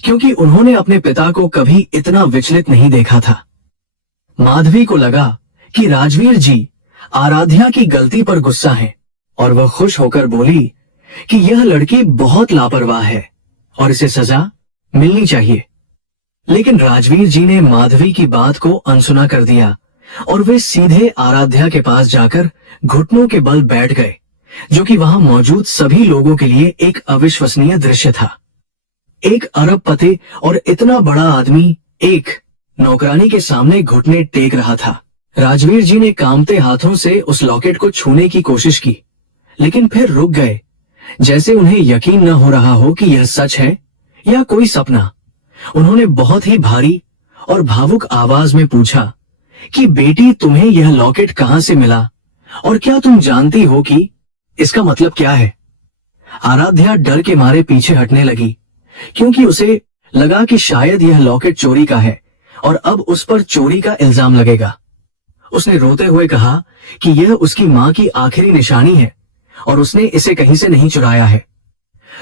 क्योंकि उन्होंने अपने पिता को कभी इतना विचलित नहीं देखा था। माधवी को लगा कि राजवीर जी आराध्या की गलती पर गुस्सा हैं, और वह खुश होकर बोली कि यह लड़की बहुत लापरवाह है और इसे सजा मिलनी चाहिए। लेकिन राजवीर जी ने माधवी की बात को अनसुना कर दिया और वे सीधे आराध्या के पास जाकर घुटनों के बल बैठ गए, जो कि वहां मौजूद सभी लोगों के लिए एक अविश्वसनीय दृश्य था। एक अरबपति और इतना बड़ा आदमी एक नौकरानी के सामने घुटने टेक रहा था। राजवीर जी ने कांपते हाथों से उस लॉकेट को छूने की कोशिश की, लेकिन फिर रुक गए, जैसे उन्हें यकीन न हो रहा हो कि यह सच है या कोई सपना। उन्होंने बहुत ही भारी और भावुक आवाज में पूछा कि बेटी, तुम्हें यह लॉकेट कहां से मिला, और क्या तुम जानती हो कि इसका मतलब क्या है? आराध्या डर के मारे पीछे हटने लगी, क्योंकि उसे लगा कि शायद यह लॉकेट चोरी का है और अब उस पर चोरी का इल्जाम लगेगा। उसने रोते हुए कहा कि यह उसकी मां की आखिरी निशानी है और उसने इसे कहीं से नहीं चुराया है।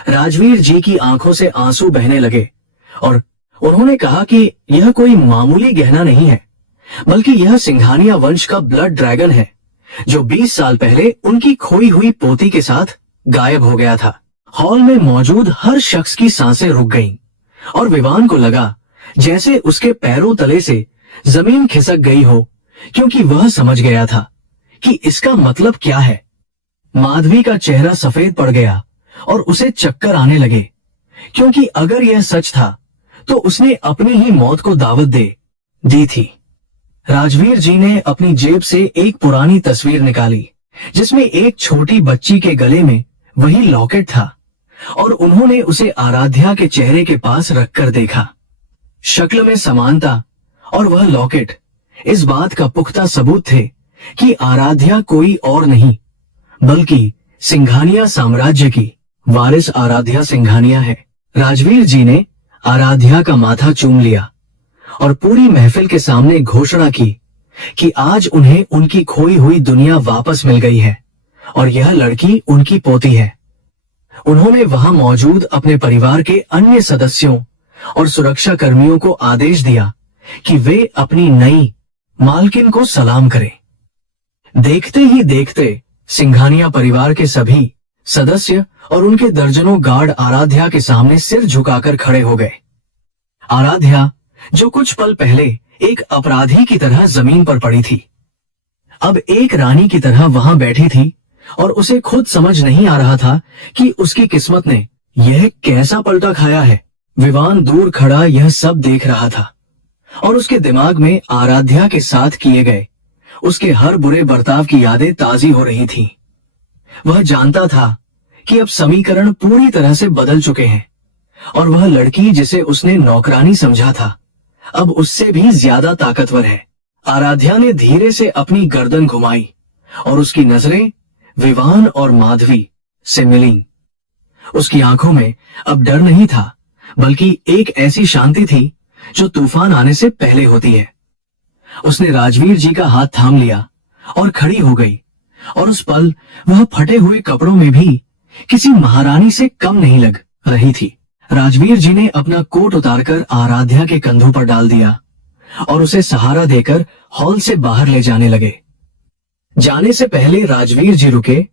राजवीर जी की आंखों से आंसू बहने लगे और उन्होंने कहा कि यह कोई मामूली गहना नहीं है, बल्कि यह सिंघानिया वंश का ब्लड ड्रैगन है, जो 20 साल पहले उनकी खोई हुई पोती के साथ गायब हो गया था। हॉल में मौजूद हर शख्स की सांसें रुक गईं और विवान को लगा जैसे उसके पैरों तले से जमीन खिसक गई हो, क्योंकि वह समझ गया था कि इसका मतलब क्या है। माधवी का चेहरा सफेद पड़ गया और उसे चक्कर आने लगे, क्योंकि अगर यह सच था तो उसने अपनी ही मौत को दावत दे दी थी। राजवीर जी ने अपनी जेब से एक पुरानी तस्वीर निकाली, जिसमें एक छोटी बच्ची के गले में वही लॉकेट था, और उन्होंने उसे आराध्या के चेहरे के पास रखकर देखा। शक्ल में समानता और वह लॉकेट इस बात का पुख्ता सबूत थे कि आराध्या कोई और नहीं, बल्कि सिंघानिया साम्राज्य की वारिस आराध्या सिंघानिया है। राजवीर जी ने आराध्या का माथा चूम लिया और पूरी महफिल के सामने घोषणा की कि आज उन्हें उनकी खोई हुई दुनिया वापस मिल गई है और यह लड़की उनकी पोती है। उन्होंने वहां मौजूद अपने परिवार के अन्य सदस्यों और सुरक्षा कर्मियों को आदेश दिया कि वे अपनी नई मालकिन को सलाम करें। देखते ही देखते सिंघानिया परिवार के सभी सदस्य और उनके दर्जनों गार्ड आराध्या के सामने सिर झुकाकर खड़े हो गए। आराध्या, जो कुछ पल पहले एक अपराधी की तरह जमीन पर पड़ी थी, अब एक रानी की तरह वहां बैठी थी और उसे खुद समझ नहीं आ रहा था कि उसकी किस्मत ने यह कैसा पलटा खाया है। विवान दूर खड़ा यह सब देख रहा था और उसके दिमाग में आराध्या के साथ किए गए उसके हर बुरे बर्ताव की यादें ताजी हो रही थी। वह जानता था कि अब समीकरण पूरी तरह से बदल चुके हैं और वह लड़की जिसे उसने नौकरानी समझा था अब उससे भी ज्यादा ताकतवर है। आराध्या ने धीरे से अपनी गर्दन घुमाई और उसकी नजरें विवान और माधवी से मिलीं। उसकी आंखों में अब डर नहीं था, बल्कि एक ऐसी शांति थी जो तूफान आने से पहले होती है। उसने राजवीर जी का हाथ थाम लिया और खड़ी हो गई और उस पल वह फटे हुए कपड़ों में भी किसी महारानी से कम नहीं लग रही थी। राजवीर जी ने अपना कोट उतारकर आराध्या के कंधों पर डाल दिया और उसे सहारा देकर हॉल से बाहर ले जाने लगे। जाने से पहले राजवीर जी रुके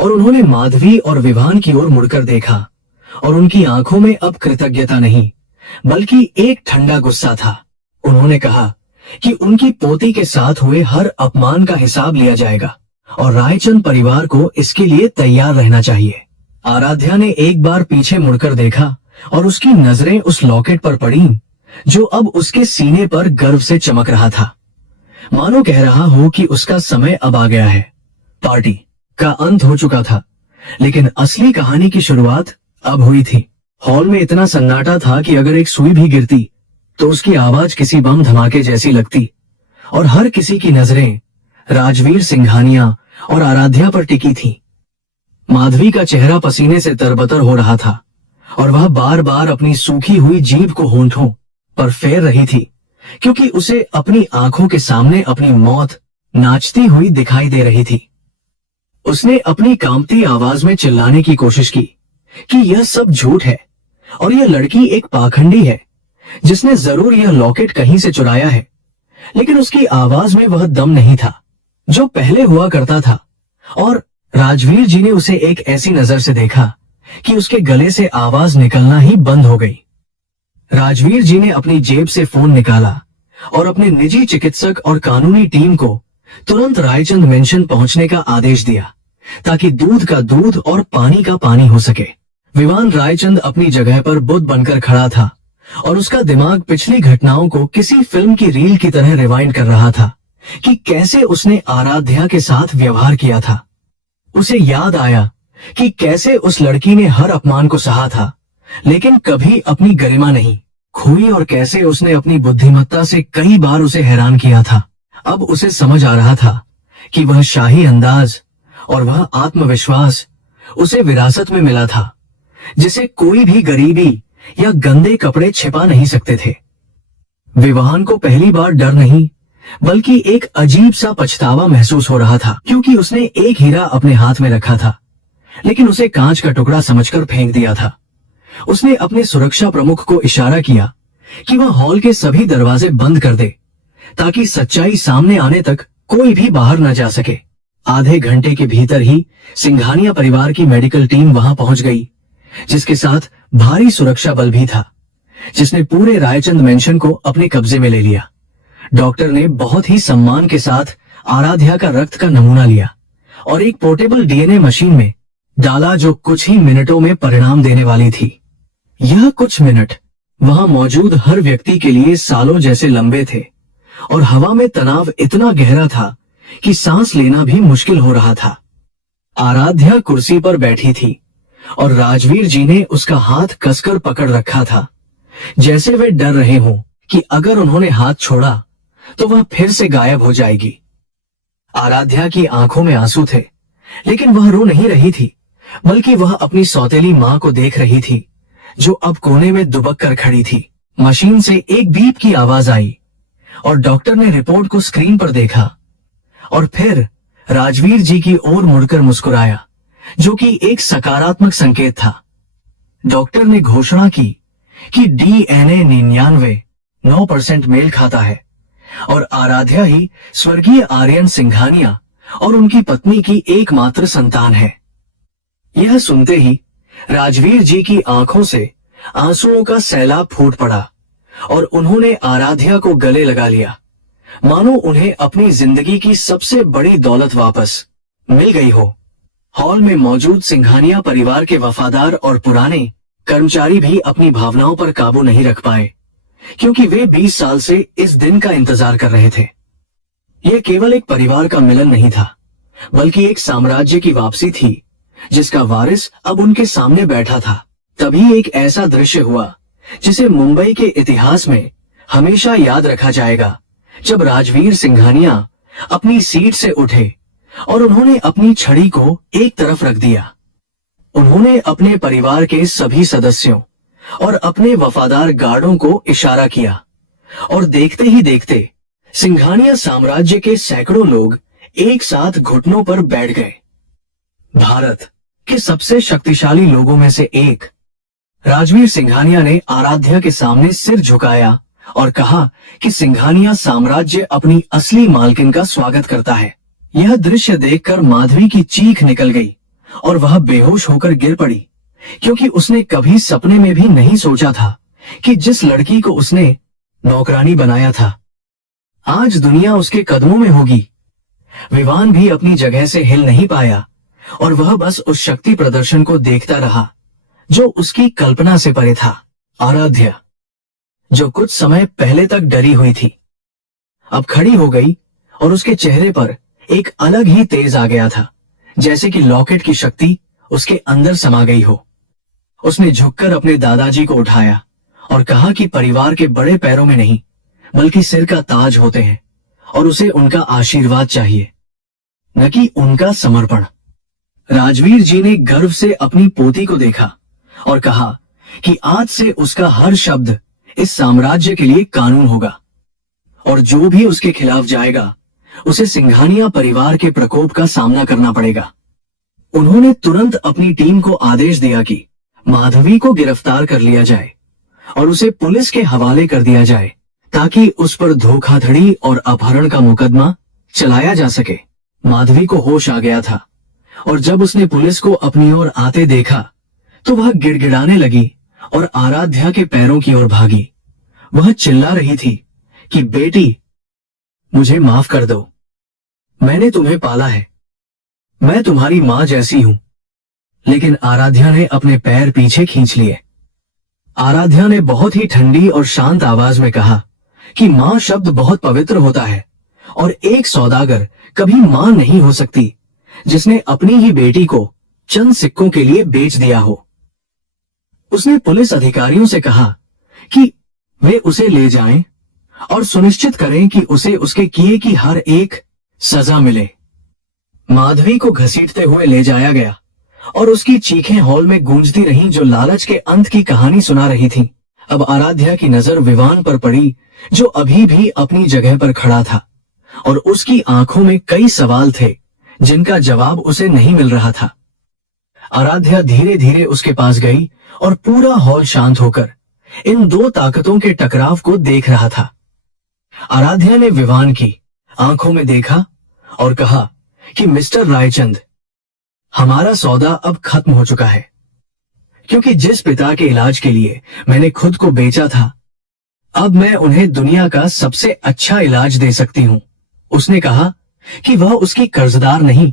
और उन्होंने माधवी और विवान की ओर मुड़कर देखा और उनकी आंखों में अब कृतज्ञता नहीं बल्कि एक ठंडा गुस्सा था। उन्होंने कहा कि उनकी पोती के साथ हुए हर अपमान का हिसाब लिया जाएगा और रायचंद परिवार को इसके लिए तैयार रहना चाहिए। आराध्या ने एक बार पीछे मुड़कर देखा और उसकी नजरें उस लॉकेट पर पड़ी जो अब उसके सीने पर गर्व से चमक रहा था, मानो कह रहा हो कि उसका समय अब आ गया है। पार्टी का अंत हो चुका था, लेकिन असली कहानी की शुरुआत अब हुई थी। हॉल में इतना सन्नाटा था कि अगर एक सुई भी गिरती तो उसकी आवाज किसी बम धमाके जैसी लगती और हर किसी की नजरें राजवीर सिंघानिया और आराध्या पर टिकी थी। माधवी का चेहरा पसीने से तरबतर हो रहा था और वह बार बार अपनी सूखी हुई जीभ को होंठों पर फेर रही थी, क्योंकि उसे अपनी आंखों के सामने अपनी मौत नाचती हुई दिखाई दे रही थी। उसने अपनी कांपती आवाज में चिल्लाने की कोशिश की कि यह सब झूठ है और यह लड़की एक पाखंडी है जिसने जरूर यह लॉकेट कहीं से चुराया है, लेकिन उसकी आवाज में वह दम नहीं था जो पहले हुआ करता था। और राजवीर जी ने उसे एक ऐसी नजर से देखा कि उसके गले से आवाज निकलना ही बंद हो गई। राजवीर जी ने अपनी जेब से फोन निकाला और अपने निजी चिकित्सक और कानूनी टीम को तुरंत रायचंद मेंशन पहुंचने का आदेश दिया ताकि दूध का दूध और पानी का पानी हो सके। विवान रायचंद अपनी जगह पर बुद्ध बनकर खड़ा था और उसका दिमाग पिछली घटनाओं को किसी फिल्म की रील की तरह रिवाइंड कर रहा था कि कैसे उसने आराध्या के साथ व्यवहार किया था। उसे याद आया कि कैसे उस लड़की ने हर अपमान को सहा था लेकिन कभी अपनी गरिमा नहीं खोई और कैसे उसने अपनी बुद्धिमत्ता से कई बार उसे हैरान किया था। अब उसे समझ आ रहा था कि वह शाही अंदाज और वह आत्मविश्वास उसे विरासत में मिला था जिसे कोई भी गरीबी या गंदे कपड़े छिपा नहीं सकते थे। विवाहन को पहली बार डर नहीं बल्कि एक अजीब सा पछतावा महसूस हो रहा था, क्योंकि उसने एक हीरा अपने हाथ में रखा था लेकिन उसे कांच का टुकड़ा समझकर फेंक दिया था। उसने अपने सुरक्षा प्रमुख को इशारा किया कि वह हॉल के सभी दरवाजे बंद कर दे ताकि सच्चाई सामने आने तक कोई भी बाहर न जा सके। आधे घंटे के भीतर ही सिंघानिया परिवार की मेडिकल टीम वहां पहुंच गई, जिसके साथ भारी सुरक्षा बल भी था, जिसने पूरे रायचंद मेंशन को अपने कब्जे में ले लिया। डॉक्टर ने बहुत ही सम्मान के साथ आराध्या का रक्त का नमूना लिया और एक पोर्टेबल डीएनए मशीन में डाला जो कुछ ही मिनटों में परिणाम देने वाली थी। यह कुछ मिनट वहां मौजूद हर व्यक्ति के लिए सालों जैसे लंबे थे और हवा में तनाव इतना गहरा था कि सांस लेना भी मुश्किल हो रहा था। आराध्या कुर्सी पर बैठी थी और राजवीर जी ने उसका हाथ कसकर पकड़ रखा था, जैसे वे डर रहे हों कि अगर उन्होंने हाथ छोड़ा तो वह फिर से गायब हो जाएगी। आराध्या की आंखों में आंसू थे, लेकिन वह रो नहीं रही थी, बल्कि वह अपनी सौतेली मां को देख रही थी जो अब कोने में दुबक कर खड़ी थी। मशीन से एक बीप की आवाज आई और डॉक्टर ने रिपोर्ट को स्क्रीन पर देखा और फिर राजवीर जी की ओर मुड़कर मुस्कुराया, जो कि एक सकारात्मक संकेत था। डॉक्टर ने घोषणा की कि डीएनए 99% मेल खाता है और आराध्या ही स्वर्गीय आर्यन सिंघानिया और उनकी पत्नी की एकमात्र संतान है। यह सुनते ही राजवीर जी की आंखों से आंसुओं का सैलाब फूट पड़ा और उन्होंने आराध्या को गले लगा लिया, मानो उन्हें अपनी जिंदगी की सबसे बड़ी दौलत वापस मिल गई हो। हॉल में मौजूद सिंघानिया परिवार के वफादार और पुराने कर्मचारी भी अपनी भावनाओं पर काबू नहीं रख पाए, क्योंकि वे 20 साल से इस दिन का इंतजार कर रहे थे। यह केवल एक परिवार का मिलन नहीं था, बल्कि एक साम्राज्य की वापसी थी, जिसका वारिस अब उनके सामने बैठा था। तभी एक ऐसा दृश्य हुआ जिसे मुंबई के इतिहास में हमेशा याद रखा जाएगा, जब राजवीर सिंघानिया अपनी सीट से उठे और उन्होंने अपनी छड़ी को एक तरफ रख दिया। उन्होंने अपने परिवार के सभी सदस्यों और अपने वफादार गार्डों को इशारा किया और देखते ही देखते सिंघानिया साम्राज्य के सैकड़ों लोग एक साथ घुटनों पर बैठ गए। भारत के सबसे शक्तिशाली लोगों में से एक राजवीर सिंघानिया ने आराध्या के सामने सिर झुकाया और कहा कि सिंघानिया साम्राज्य अपनी असली मालकिन का स्वागत करता है। यह दृश्य देखकर माधवी की चीख निकल गई और वह बेहोश होकर गिर पड़ी, क्योंकि उसने कभी सपने में भी नहीं सोचा था कि जिस लड़की को उसने नौकरानी बनाया था, आज दुनिया उसके कदमों में होगी। विवान भी अपनी जगह से हिल नहीं पाया और वह बस उस शक्ति प्रदर्शन को देखता रहा जो उसकी कल्पना से परे था। आराध्या, जो कुछ समय पहले तक डरी हुई थी, अब खड़ी हो गई और उसके चेहरे पर एक अलग ही तेज आ गया था, जैसे कि लॉकेट की शक्ति उसके अंदर समा गई हो। उसने झुककर अपने दादाजी को उठाया और कहा कि परिवार के बड़े पैरों में नहीं, बल्कि सिर का ताज होते हैं और उसे उनका आशीर्वाद चाहिए, न कि उनका समर्पण। राजवीर जी ने गर्व से अपनी पोती को देखा और कहा कि आज से उसका हर शब्द इस साम्राज्य के लिए कानून होगा और जो भी उसके खिलाफ जाएगा उसे सिंघानिया परिवार के प्रकोप का सामना करना पड़ेगा। उन्होंने तुरंत अपनी टीम को आदेश दिया कि माधवी को गिरफ्तार कर लिया जाए और उसे पुलिस के हवाले कर दिया जाए, ताकि उस पर धोखाधड़ी और अपहरण का मुकदमा चलाया जा सके। माधवी को होश आ गया था और जब उसने पुलिस को अपनी ओर आते देखा तो वह गिड़गिड़ाने लगी और आराध्या के पैरों की ओर भागी। वह चिल्ला रही थी कि बेटी, मुझे माफ कर दो, मैंने तुम्हें पाला है, मैं तुम्हारी मां जैसी हूं। लेकिन आराध्या ने अपने पैर पीछे खींच लिए। आराध्या ने बहुत ही ठंडी और शांत आवाज में कहा कि मां शब्द बहुत पवित्र होता है और एक सौदागर कभी मां नहीं हो सकती जिसने अपनी ही बेटी को चंद सिक्कों के लिए बेच दिया हो। उसने पुलिस अधिकारियों से कहा कि वे उसे ले जाएं और सुनिश्चित करें कि उसे उसके किए की हर एक सजा मिले। माधवी को घसीटते हुए ले जाया गया और उसकी चीखें हॉल में गूंजती रहीं, जो लालच के अंत की कहानी सुना रही थी। अब आराध्या की नजर विवान पर पड़ी, जो अभी भी अपनी जगह पर खड़ा था और उसकी आंखों में कई सवाल थे जिनका जवाब उसे नहीं मिल रहा था। आराध्या धीरे धीरे उसके पास गई और पूरा हॉल शांत होकर इन दो ताकतों के टकराव को देख रहा था। आराध्या ने विवान की आंखों में देखा और कहा कि मिस्टर रायचंद, हमारा सौदा अब खत्म हो चुका है, क्योंकि जिस पिता के इलाज के लिए मैंने खुद को बेचा था, अब मैं उन्हें दुनिया का सबसे अच्छा इलाज दे सकती हूँ। उसने कहा कि वह उसकी कर्जदार नहीं,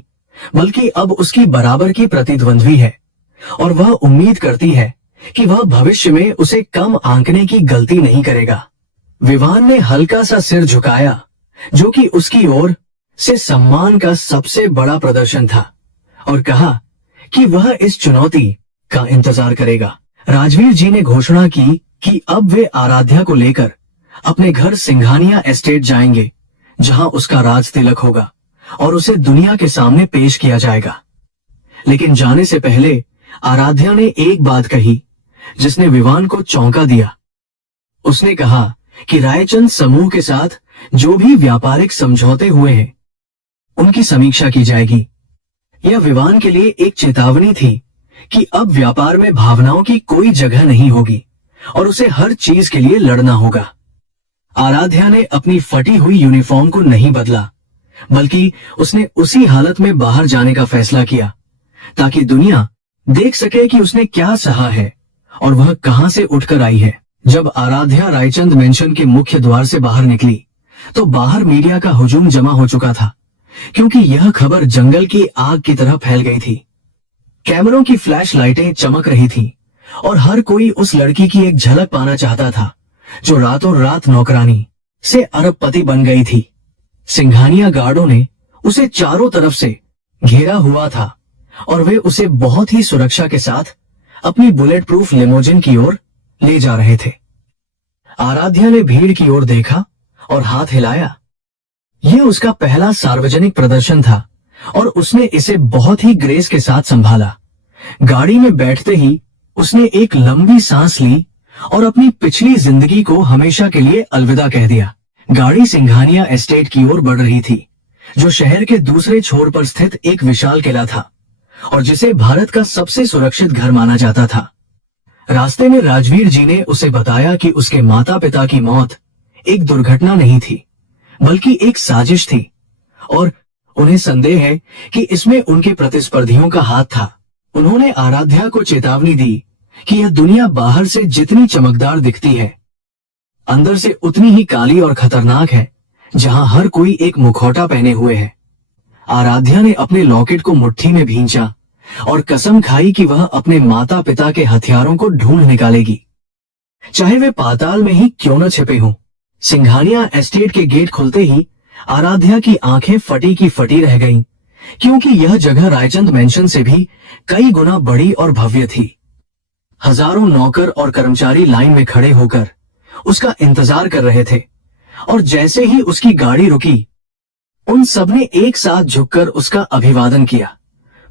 बल्कि अब उसकी बराबर की प्रतिद्वंद्वी है और वह उम्मीद करती है कि वह भविष्य में उसे कम आंकने की गलती नहीं करेगा। विवान ने हल्का सा सिर झुकाया, जो कि उसकी ओर से सम्मान का सबसे बड़ा प्रदर्शन था, और कहा कि वह इस चुनौती का इंतजार करेगा। राजवीर जी ने घोषणा की कि अब वे आराध्या को लेकर अपने घर सिंघानिया एस्टेट जाएंगे, जहां उसका राज तिलक होगा और उसे दुनिया के सामने पेश किया जाएगा। लेकिन जाने से पहले आराध्या ने एक बात कही जिसने विवान को चौंका दिया। उसने कहा कि रायचंद समूह के साथ जो भी व्यापारिक समझौते हुए हैं, उनकी समीक्षा की जाएगी। यह विवान के लिए एक चेतावनी थी कि अब व्यापार में भावनाओं की कोई जगह नहीं होगी और उसे हर चीज के लिए लड़ना होगा। आराध्या ने अपनी फटी हुई यूनिफॉर्म को नहीं बदला, बल्कि उसने उसी हालत में बाहर जाने का फैसला किया ताकि दुनिया देख सके कि उसने क्या सहा है और वह कहां से उठकर आई है। जब आराध्या रायचंद मेंशन के मुख्य द्वार से बाहर निकली तो बाहर मीडिया का हुजूम जमा हो चुका था, क्योंकि यह खबर जंगल की आग की तरह फैल गई थी। कैमरों की फ्लैश लाइटें चमक रही थी और हर कोई उस लड़की की एक झलक पाना चाहता था जो रातों रात नौकरानी से अरबपति बन गई थी। सिंघानिया गार्डों ने उसे चारों तरफ से घेरा हुआ था और वे उसे बहुत ही सुरक्षा के साथ अपनी बुलेट प्रूफ लिमोजिन की ओर ले जा रहे थे। आराध्या ने भीड़ की ओर देखा और हाथ हिलाया। यह उसका पहला सार्वजनिक प्रदर्शन था और उसने इसे बहुत ही ग्रेस के साथ संभाला। गाड़ी में बैठते ही उसने एक लंबी सांस ली और अपनी पिछली जिंदगी को हमेशा के लिए अलविदा कह दिया। गाड़ी सिंघानिया एस्टेट की ओर बढ़ रही थी, जो शहर के दूसरे छोर पर स्थित एक विशाल किला था और जिसे भारत का सबसे सुरक्षित घर माना जाता था। रास्ते में राजवीर जी ने उसे बताया कि उसके माता पिता की मौत एक दुर्घटना नहीं थी, बल्कि एक साजिश थी और उन्हें संदेह है कि इसमें उनके प्रतिस्पर्धियों का हाथ था। उन्होंने आराध्या को चेतावनी दी कि यह दुनिया बाहर से जितनी चमकदार दिखती है, अंदर से उतनी ही काली और खतरनाक है, जहां हर कोई एक मुखौटा पहने हुए है। आराध्या ने अपने लॉकेट को मुट्ठी में भींचा और कसम खाई कि वह अपने माता पिता के हथियारों को ढूंढ निकालेगी, चाहे वे पाताल में ही क्यों न छिपे हों। सिंघानिया एस्टेट के गेट खुलते ही आराध्या की आंखें फटी की फटी रह गईं, क्योंकि यह जगह रायचंद मेंशन से भी कई गुना बड़ी और भव्य थी। हजारों नौकर और कर्मचारी लाइन में खड़े होकर उसका इंतजार कर रहे थे और जैसे ही उसकी गाड़ी रुकी, उन सबने एक साथ झुककर उसका अभिवादन किया।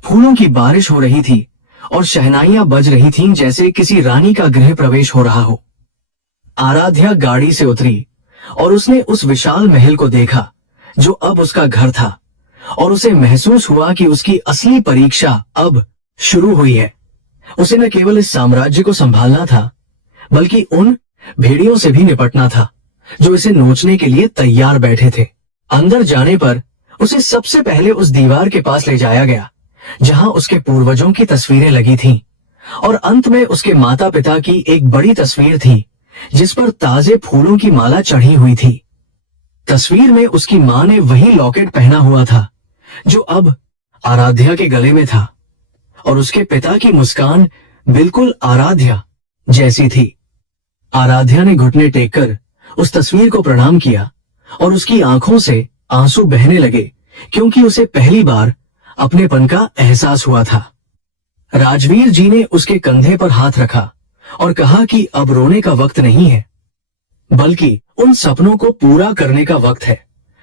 फूलों की बारिश हो रही थी और शहनाइयां बज रही थीं, जैसे किसी रानी का गृह प्रवेश हो रहा हो। आराध्या गाड़ी से उतरी और उसने उस विशाल महल को देखा जो अब उसका घर था और उसे महसूस हुआ कि उसकी असली परीक्षा अब शुरू हुई है। उसे न केवल इस साम्राज्य को संभालना था, बल्कि उन भेड़ियों से भी निपटना था जो इसे नोचने के लिए तैयार बैठे थे। अंदर जाने पर उसे सबसे पहले उस दीवार के पास ले जाया गया जहां उसके पूर्वजों की तस्वीरें लगी थीं और अंत में उसके माता पिता की एक बड़ी तस्वीर थी जिस पर ताजे फूलों की माला चढ़ी हुई थी। तस्वीर में उसकी मां ने वही लॉकेट पहना हुआ था जो अब आराध्या के गले में था और उसके पिता की मुस्कान बिल्कुल आराध्या जैसी थी। आराध्या ने घुटने टेककर उस तस्वीर को प्रणाम किया और उसकी आंखों से आंसू बहने लगे, क्योंकि उसे पहली बार अपनेपन का एहसास हुआ था। राजवीर जी ने उसके कंधे पर हाथ रखा और कहा कि अब रोने का वक्त नहीं है, बल्कि उन सपनों को पूरा करने का वक्त है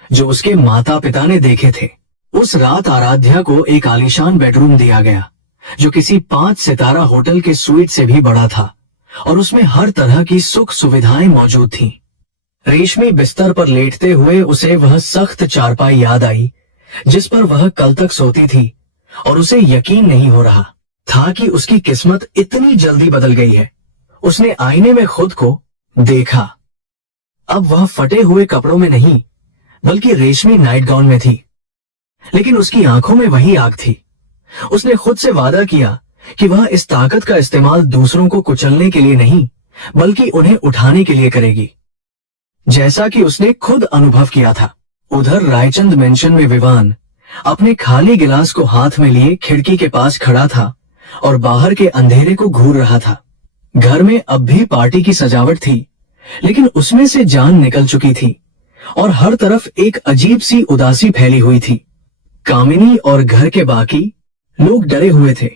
जो उसके माता पिता ने देखे थे। उस रात आराध्या को एक आलीशान बेडरूम दिया गया जो किसी 5 सितारा होटल के स्वीट से भी बड़ा था और उसमें हर तरह की सुख सुविधाएं मौजूद थीं। रेशमी बिस्तर पर लेटते हुए उसे वह सख्त चारपाई याद आई जिस पर वह कल तक सोती थी और उसे यकीन नहीं हो रहा था कि उसकी किस्मत इतनी जल्दी बदल गई है। उसने आईने में खुद को देखा। अब वह फटे हुए कपड़ों में नहीं, बल्कि रेशमी नाइट गाउन में थी, लेकिन उसकी आंखों में वही आग थी। उसने खुद से वादा किया कि वह इस ताकत का इस्तेमाल दूसरों को कुचलने के लिए नहीं, बल्कि उन्हें उठाने के लिए करेगी, जैसा कि उसने खुद अनुभव किया था। उधर रायचंद मेंशन में विवान अपने खाली गिलास को हाथ में लिए खिड़की के पास खड़ा था और बाहर के अंधेरे को घूर रहा था। घर में अब भी पार्टी की सजावट थी, लेकिन उसमें से जान निकल चुकी थी और हर तरफ एक अजीब सी उदासी फैली हुई थी। कामिनी और घर के बाकी लोग डरे हुए थे,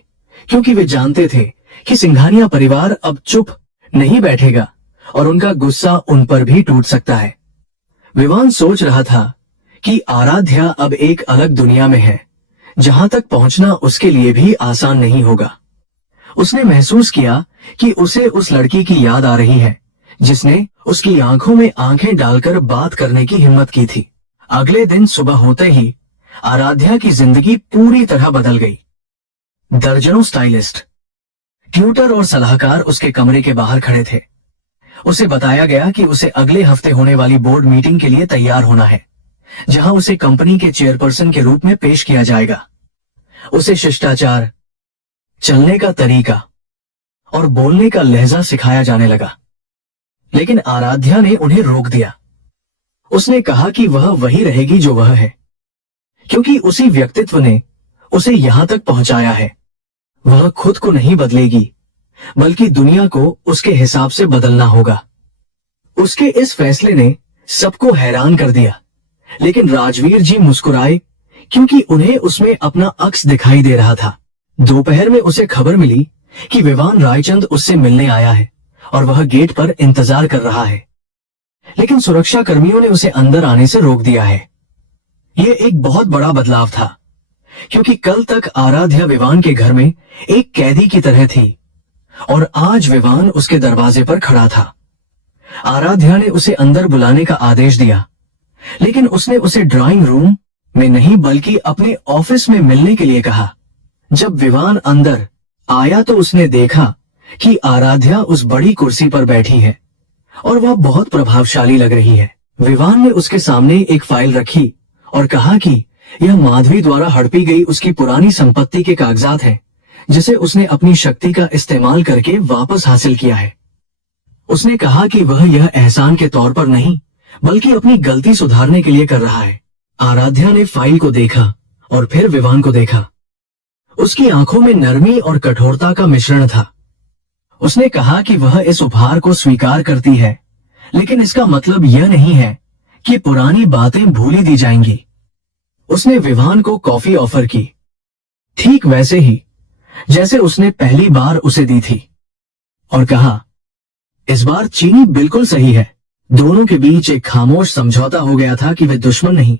क्योंकि वे जानते थे कि सिंघानिया परिवार अब चुप नहीं बैठेगा और उनका गुस्सा उन पर भी टूट सकता है। विवान सोच रहा था कि आराध्या अब एक अलग दुनिया में है, जहां तक पहुंचना उसके लिए भी आसान नहीं होगा। उसने महसूस किया कि उसे उस लड़की की याद आ रही है जिसने उसकी आंखों में आंखें डालकर बात करने की हिम्मत की थी। अगले दिन सुबह होते ही आराध्या की जिंदगी पूरी तरह बदल गई। दर्जनों स्टाइलिस्ट, ट्यूटर और सलाहकार उसके कमरे के बाहर खड़े थे। उसे बताया गया कि उसे अगले हफ्ते होने वाली बोर्ड मीटिंग के लिए तैयार होना है, जहां उसे कंपनी के चेयरपर्सन के रूप में पेश किया जाएगा। उसे शिष्टाचार, चलने का तरीका और बोलने का लहजा सिखाया जाने लगा। लेकिन आराध्या ने उन्हें रोक दिया। उसने कहा कि वह वही रहेगी जो वह है, क्योंकि उसी व्यक्तित्व ने उसे यहां तक पहुंचाया है। वह खुद को नहीं बदलेगी, बल्कि दुनिया को उसके हिसाब से बदलना होगा। उसके इस फैसले ने सबको हैरान कर दिया, लेकिन राजवीर जी मुस्कुराए, क्योंकि उन्हें उसमें अपना अक्स दिखाई दे रहा था। दोपहर में उसे खबर मिली कि विवान रायचंद उससे मिलने आया है और वह गेट पर इंतजार कर रहा है, लेकिन सुरक्षा कर्मियों ने उसे अंदर आने से रोक दिया है। यह एक बहुत बड़ा बदलाव था, क्योंकि कल तक आराध्या विवान के घर में एक कैदी की तरह थी और आज विवान उसके दरवाजे पर खड़ा था। आराध्या ने उसे अंदर बुलाने का आदेश दिया, लेकिन उसने उसे ड्राइंग रूम में नहीं बल्कि अपने ऑफिस में मिलने के लिए कहा। जब विवान अंदर आया तो उसने देखा कि आराध्या उस बड़ी कुर्सी पर बैठी है और वह बहुत प्रभावशाली लग रही है। विवान ने उसके सामने एक फाइल रखी और कहा कि यह माधवी द्वारा हड़पी गई उसकी पुरानी संपत्ति के कागजात हैं, जिसे उसने अपनी शक्ति का इस्तेमाल करके वापस हासिल किया है। उसने कहा कि वह यह एहसान के तौर पर नहीं, बल्कि अपनी गलती सुधारने के लिए कर रहा है। आराध्या ने फाइल को देखा और फिर विवान को देखा। उसकी आंखों में नरमी और कठोरता का मिश्रण था। उसने कहा कि वह इस उपहार को स्वीकार करती है, लेकिन इसका मतलब यह नहीं है कि पुरानी बातें भूली दी जाएंगी। उसने विवान को कॉफी ऑफर की, ठीक वैसे ही जैसे उसने पहली बार उसे दी थी, और कहा, इस बार चीनी बिल्कुल सही है। दोनों के बीच एक खामोश समझौता हो गया था कि वे दुश्मन नहीं,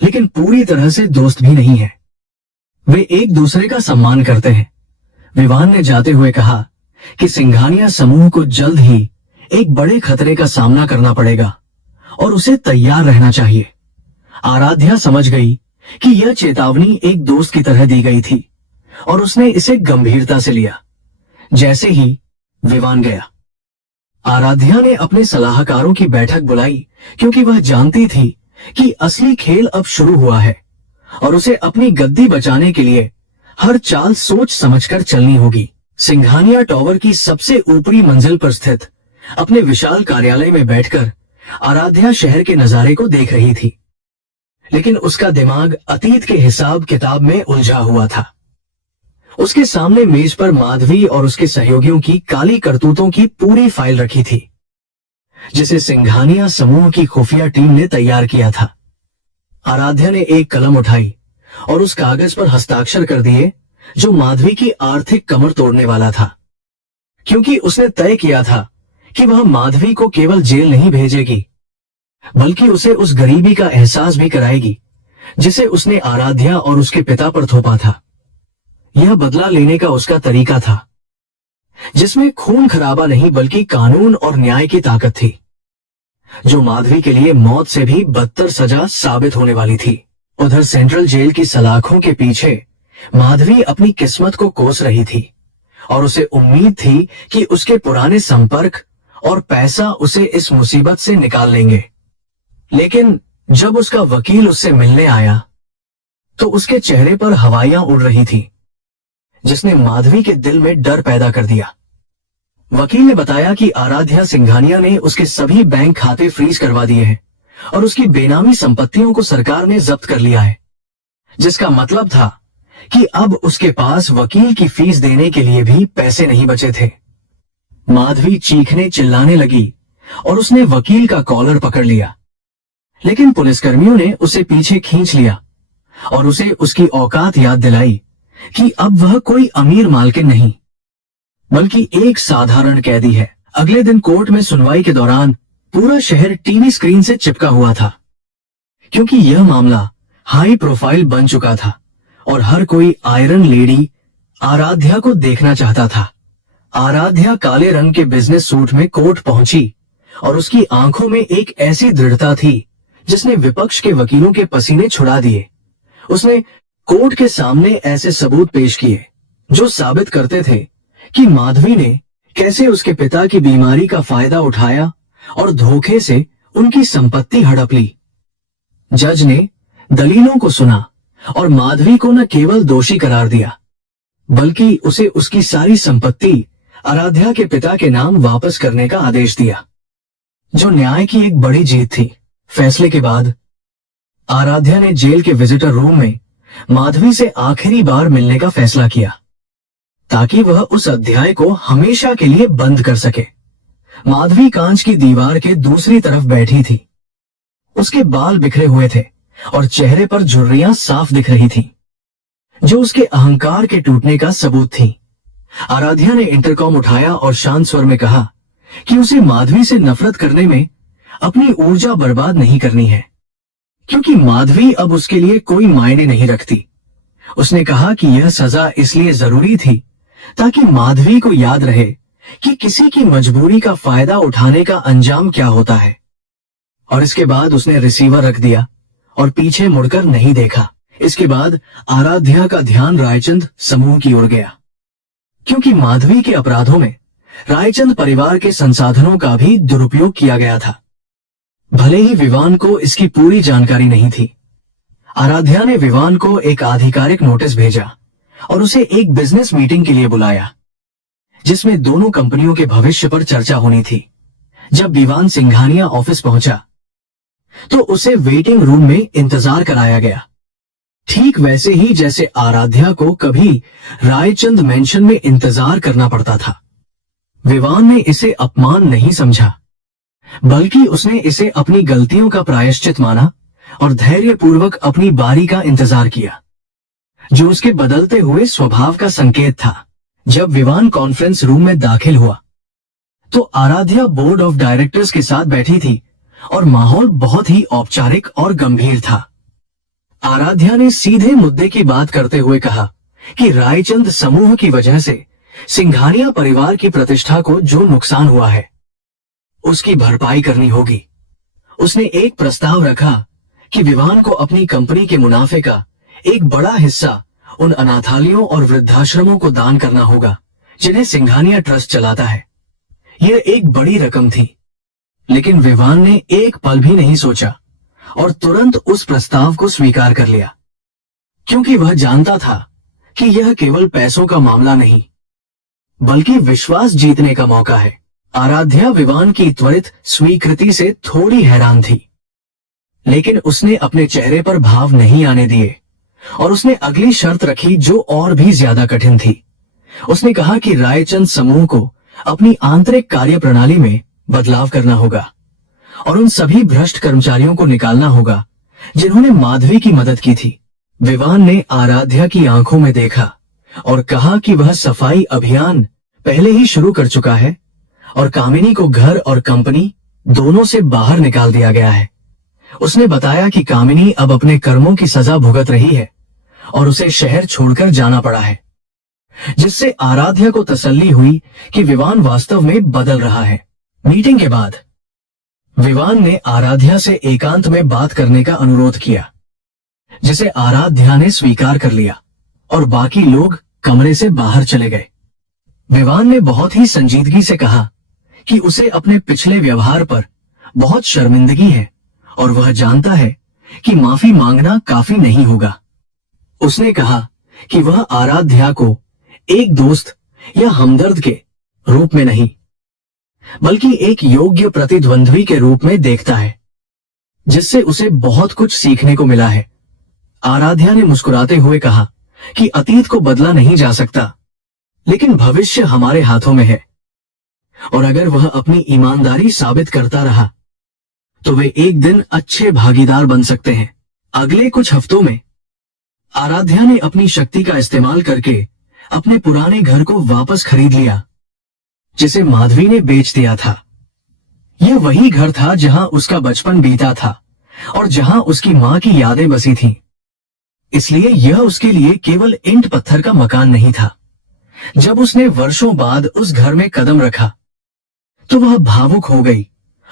लेकिन पूरी तरह से दोस्त भी नहीं है। वे एक दूसरे का सम्मान करते हैं। विवान ने जाते हुए कहा कि सिंघानिया समूह को जल्द ही एक बड़े खतरे का सामना करना पड़ेगा और उसे तैयार रहना चाहिए। आराध्या समझ गई कि यह चेतावनी एक दोस्त की तरह दी गई थी और उसने इसे गंभीरता से लिया। जैसे ही विवान गया, आराध्या ने अपने सलाहकारों की बैठक बुलाई, क्योंकि वह जानती थी कि असली खेल अब शुरू हुआ है और उसे अपनी गद्दी बचाने के लिए हर चाल सोच समझकर चलनी होगी। सिंघानिया टावर की सबसे ऊपरी मंजिल पर स्थित अपने विशाल कार्यालय में बैठकर आराध्या शहर के नजारे को देख रही थी, लेकिन उसका दिमाग अतीत के हिसाब किताब में उलझा हुआ था। उसके सामने मेज पर माधवी और उसके सहयोगियों की काली करतूतों की पूरी फाइल रखी थी, जिसे सिंघानिया समूह की खुफिया टीम ने तैयार किया था। आराध्या ने एक कलम उठाई और उस कागज पर हस्ताक्षर कर दिए जो माधवी की आर्थिक कमर तोड़ने वाला था, क्योंकि उसने तय किया था कि वह माधवी को केवल जेल नहीं भेजेगी, बल्कि उसे उस गरीबी का एहसास भी कराएगी जिसे उसने आराध्या और उसके पिता पर थोपा था। यह बदला लेने का उसका तरीका था, जिसमें खून खराबा नहीं बल्कि कानून और न्याय की ताकत थी, जो माधवी के लिए मौत से भी बदतर सजा साबित होने वाली थी। उधर सेंट्रल जेल की सलाखों के पीछे माधवी अपनी किस्मत को कोस रही थी और उसे उम्मीद थी कि उसके पुराने संपर्क और पैसा उसे इस मुसीबत से निकाल लेंगे। लेकिन जब उसका वकील उससे मिलने आया तो उसके चेहरे पर हवाइयां उड़ रही थी, जिसने माधवी के दिल में डर पैदा कर दिया। वकील ने बताया कि आराध्या सिंघानिया ने उसके सभी बैंक खाते फ्रीज करवा दिए हैं और उसकी बेनामी संपत्तियों को सरकार ने जब्त कर लिया है, जिसका मतलब था कि अब उसके पास वकील की फीस देने के लिए भी पैसे नहीं बचे थे। माधवी चीखने चिल्लाने लगी और उसने वकील का कॉलर पकड़ लिया, लेकिन पुलिसकर्मियों ने उसे पीछे खींच लिया और उसे उसकी औकात याद दिलाई कि अब वह कोई अमीर मालकिन नहीं, बल्कि एक साधारण कैदी है। अगले दिन कोर्ट में सुनवाई के दौरान पूरा शहर टीवी स्क्रीन से चिपका हुआ था, क्योंकि यह मामला हाई प्रोफाइल बन चुका था और हर कोई आयरन लेडी आराध्या को देखना चाहता था। आराध्या काले रंग के बिजनेस सूट में कोर्ट पहुंची और उसकी आंखों में एक ऐसी दृढ़ता थी जिसने विपक्ष के वकीलों के पसीने छुड़ा दिए उसने कोर्ट के सामने ऐसे सबूत पेश किए जो साबित करते थे कि माधवी ने कैसे उसके पिता की बीमारी का फायदा उठाया और धोखे से उनकी संपत्ति हड़प ली। जज ने दलीलों को सुना और माधवी को न केवल दोषी करार दिया, बल्कि उसे उसकी सारी संपत्ति आराध्या के पिता के नाम वापस करने का आदेश दिया, जो न्याय की एक बड़ी जीत थी। फैसले के बाद आराध्या ने जेल के विजिटर रूम में माधवी से आखिरी बार मिलने का फैसला किया, ताकि वह उस अध्याय को हमेशा के लिए बंद कर सके। माधवी कांच की दीवार के दूसरी तरफ बैठी थी। उसके बाल बिखरे हुए थे और चेहरे पर झुर्रियां साफ दिख रही थी, जो उसके अहंकार के टूटने का सबूत थी। आराध्या ने इंटरकॉम उठाया और शांत स्वर में कहा कि उसे माधवी से नफरत करने में अपनी ऊर्जा बर्बाद नहीं करनी है, क्योंकि माधवी अब उसके लिए कोई मायने नहीं रखती। उसने कहा कि यह सजा इसलिए जरूरी थी ताकि माधवी को याद रहे कि किसी की मजबूरी का फायदा उठाने का अंजाम क्या होता है। और इसके बाद उसने रिसीवर रख दिया और पीछे मुड़कर नहीं देखा। इसके बाद आराध्या का ध्यान रायचंद समूह की ओर गया, क्योंकि माधवी के अपराधों में रायचंद परिवार के संसाधनों का भी दुरुपयोग किया गया था। भले ही विवान को इसकी पूरी जानकारी नहीं थी, आराध्या ने विवान को एक आधिकारिक नोटिस भेजा और उसे एक बिजनेस मीटिंग के लिए बुलाया, जिसमें दोनों कंपनियों के भविष्य पर चर्चा होनी थी। जब विवान सिंघानिया ऑफिस पहुंचा तो उसे वेटिंग रूम में इंतजार कराया गया, ठीक वैसे ही जैसे आराध्या को कभी रायचंद मेंशन में इंतजार करना पड़ता था। विवान ने इसे अपमान नहीं समझा, बल्कि उसने इसे अपनी गलतियों का प्रायश्चित माना और धैर्यपूर्वक अपनी बारी का इंतजार किया, जो उसके बदलते हुए स्वभाव का संकेत था। जब विवान कॉन्फ्रेंस रूम में दाखिल हुआ तो आराध्या बोर्ड ऑफ डायरेक्टर्स के साथ बैठी थी और माहौल बहुत ही औपचारिक और गंभीर था। आराध्या ने सीधे मुद्दे की बात करते हुए कहा कि रायचंद समूह की वजह से सिंघानिया परिवार की प्रतिष्ठा को जो नुकसान हुआ है, उसकी भरपाई करनी होगी। उसने एक प्रस्ताव रखा कि विवान को अपनी कंपनी के मुनाफे का एक बड़ा हिस्सा उन अनाथालयों और वृद्धाश्रमों को दान करना होगा जिन्हें सिंघानिया ट्रस्ट चलाता है। यह एक बड़ी रकम थी, लेकिन विवान ने एक पल भी नहीं सोचा और तुरंत उस प्रस्ताव को स्वीकार कर लिया, क्योंकि वह जानता था कि यह केवल पैसों का मामला नहीं, बल्कि विश्वास जीतने का मौका है। आराध्या विवान की त्वरित स्वीकृति से थोड़ी हैरान थी, लेकिन उसने अपने चेहरे पर भाव नहीं आने दिए और उसने अगली शर्त रखी जो और भी ज्यादा कठिन थी। उसने कहा कि रायचंद समूह को अपनी आंतरिक कार्य प्रणाली में बदलाव करना होगा और उन सभी भ्रष्ट कर्मचारियों को निकालना होगा जिन्होंने माधवी की मदद की थी। विवान ने आराध्या की आंखों में देखा और कहा कि वह सफाई अभियान पहले ही शुरू कर चुका है और कामिनी को घर और कंपनी दोनों से बाहर निकाल दिया गया है। उसने बताया कि कामिनी अब अपने कर्मों की सजा भुगत रही है और उसे शहर छोड़कर जाना पड़ा है, जिससे आराध्या को तसल्ली हुई कि विवान वास्तव में बदल रहा है। मीटिंग के बाद विवान ने आराध्या से एकांत में बात करने का अनुरोध किया, जिसे आराध्या ने स्वीकार कर लिया और बाकी लोग कमरे से बाहर चले गए। विवान ने बहुत ही संजीदगी से कहा कि उसे अपने पिछले व्यवहार पर बहुत शर्मिंदगी है और वह जानता है कि माफी मांगना काफी नहीं होगा। उसने कहा कि वह आराध्या को एक दोस्त या हमदर्द के रूप में नहीं, बल्कि एक योग्य प्रतिद्वंद्वी के रूप में देखता है, जिससे उसे बहुत कुछ सीखने को मिला है। आराध्या ने मुस्कुराते हुए कहा कि अतीत को बदला नहीं जा सकता, लेकिन भविष्य हमारे हाथों में है, और अगर वह अपनी ईमानदारी साबित करता रहा तो वे एक दिन अच्छे भागीदार बन सकते हैं। अगले कुछ हफ्तों में आराध्या ने अपनी शक्ति का इस्तेमाल करके अपने पुराने घर को वापस खरीद लिया, जिसे माधवी ने बेच दिया था। यह वही घर था जहां उसका बचपन बीता था और जहां उसकी मां की यादें बसी थीं। इसलिए यह उसके लिए केवल ईंट पत्थर का मकान नहीं था। जब उसने वर्षों बाद उस घर में कदम रखा तो वह भावुक हो गई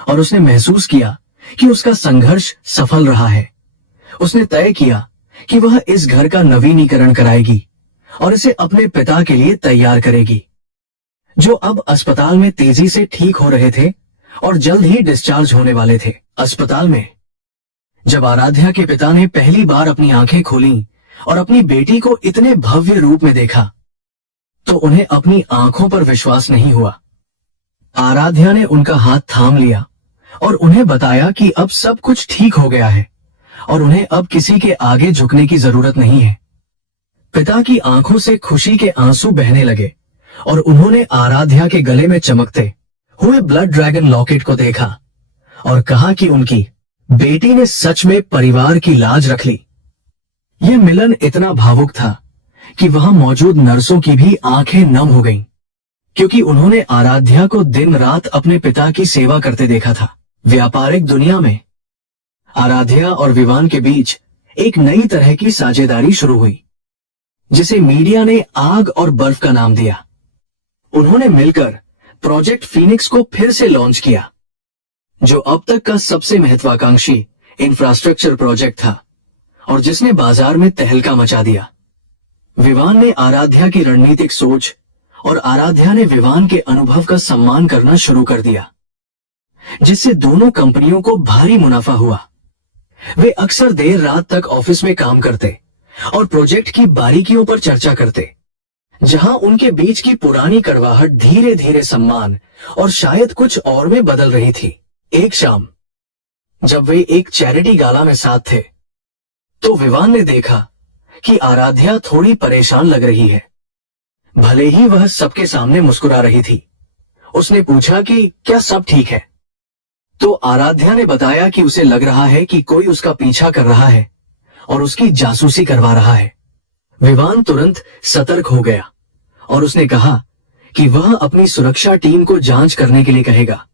और उसने महसूस किया कि उसका संघर्ष सफल रहा है। उसने तय किया कि वह इस घर का नवीनीकरण कराएगी और इसे अपने पिता के लिए तैयार करेगी, जो अब अस्पताल में तेजी से ठीक हो रहे थे और जल्द ही डिस्चार्ज होने वाले थे। अस्पताल में जब आराध्या के पिता ने पहली बार अपनी आंखें खोली और अपनी बेटी को इतने भव्य रूप में देखा, तो उन्हें अपनी आंखों पर विश्वास नहीं हुआ। आराध्या ने उनका हाथ थाम लिया और उन्हें बताया कि अब सब कुछ ठीक हो गया है और उन्हें अब किसी के आगे झुकने की जरूरत नहीं है। पिता की आंखों से खुशी के आंसू बहने लगे और उन्होंने आराध्या के गले में चमकते हुए ब्लड ड्रैगन लॉकेट को देखा और कहा कि उनकी बेटी ने सच में परिवार की लाज रख ली। यह मिलन इतना भावुक था कि वहां मौजूद नर्सों की भी आंखें नम हो गईं, क्योंकि उन्होंने आराध्या को दिन रात अपने पिता की सेवा करते देखा था। व्यापारिक दुनिया में आराध्या और विवान के बीच एक नई तरह की साझेदारी शुरू हुई, जिसे मीडिया ने आग और बर्फ का नाम दिया। उन्होंने मिलकर प्रोजेक्ट फीनिक्स को फिर से लॉन्च किया, जो अब तक का सबसे महत्वाकांक्षी इंफ्रास्ट्रक्चर प्रोजेक्ट था और जिसने बाजार में तहलका मचा दिया। विवान ने आराध्या की रणनीतिक सोच और आराध्या ने विवान के अनुभव का सम्मान करना शुरू कर दिया, जिससे दोनों कंपनियों को भारी मुनाफा हुआ। वे अक्सर देर रात तक ऑफिस में काम करते और प्रोजेक्ट की बारीकियों पर चर्चा करते, जहां उनके बीच की पुरानी कड़वाहट धीरे धीरे सम्मान और शायद कुछ और में बदल रही थी। एक शाम जब वे एक चैरिटी गाला में साथ थे, तो विवान ने देखा कि आराध्या थोड़ी परेशान लग रही है, भले ही वह सबके सामने मुस्कुरा रही थी। उसने पूछा कि क्या सब ठीक है? तो आराध्या ने बताया कि उसे लग रहा है कि कोई उसका पीछा कर रहा है और उसकी जासूसी करवा रहा है। विवान तुरंत सतर्क हो गया और उसने कहा कि वह अपनी सुरक्षा टीम को जांच करने के लिए कहेगा।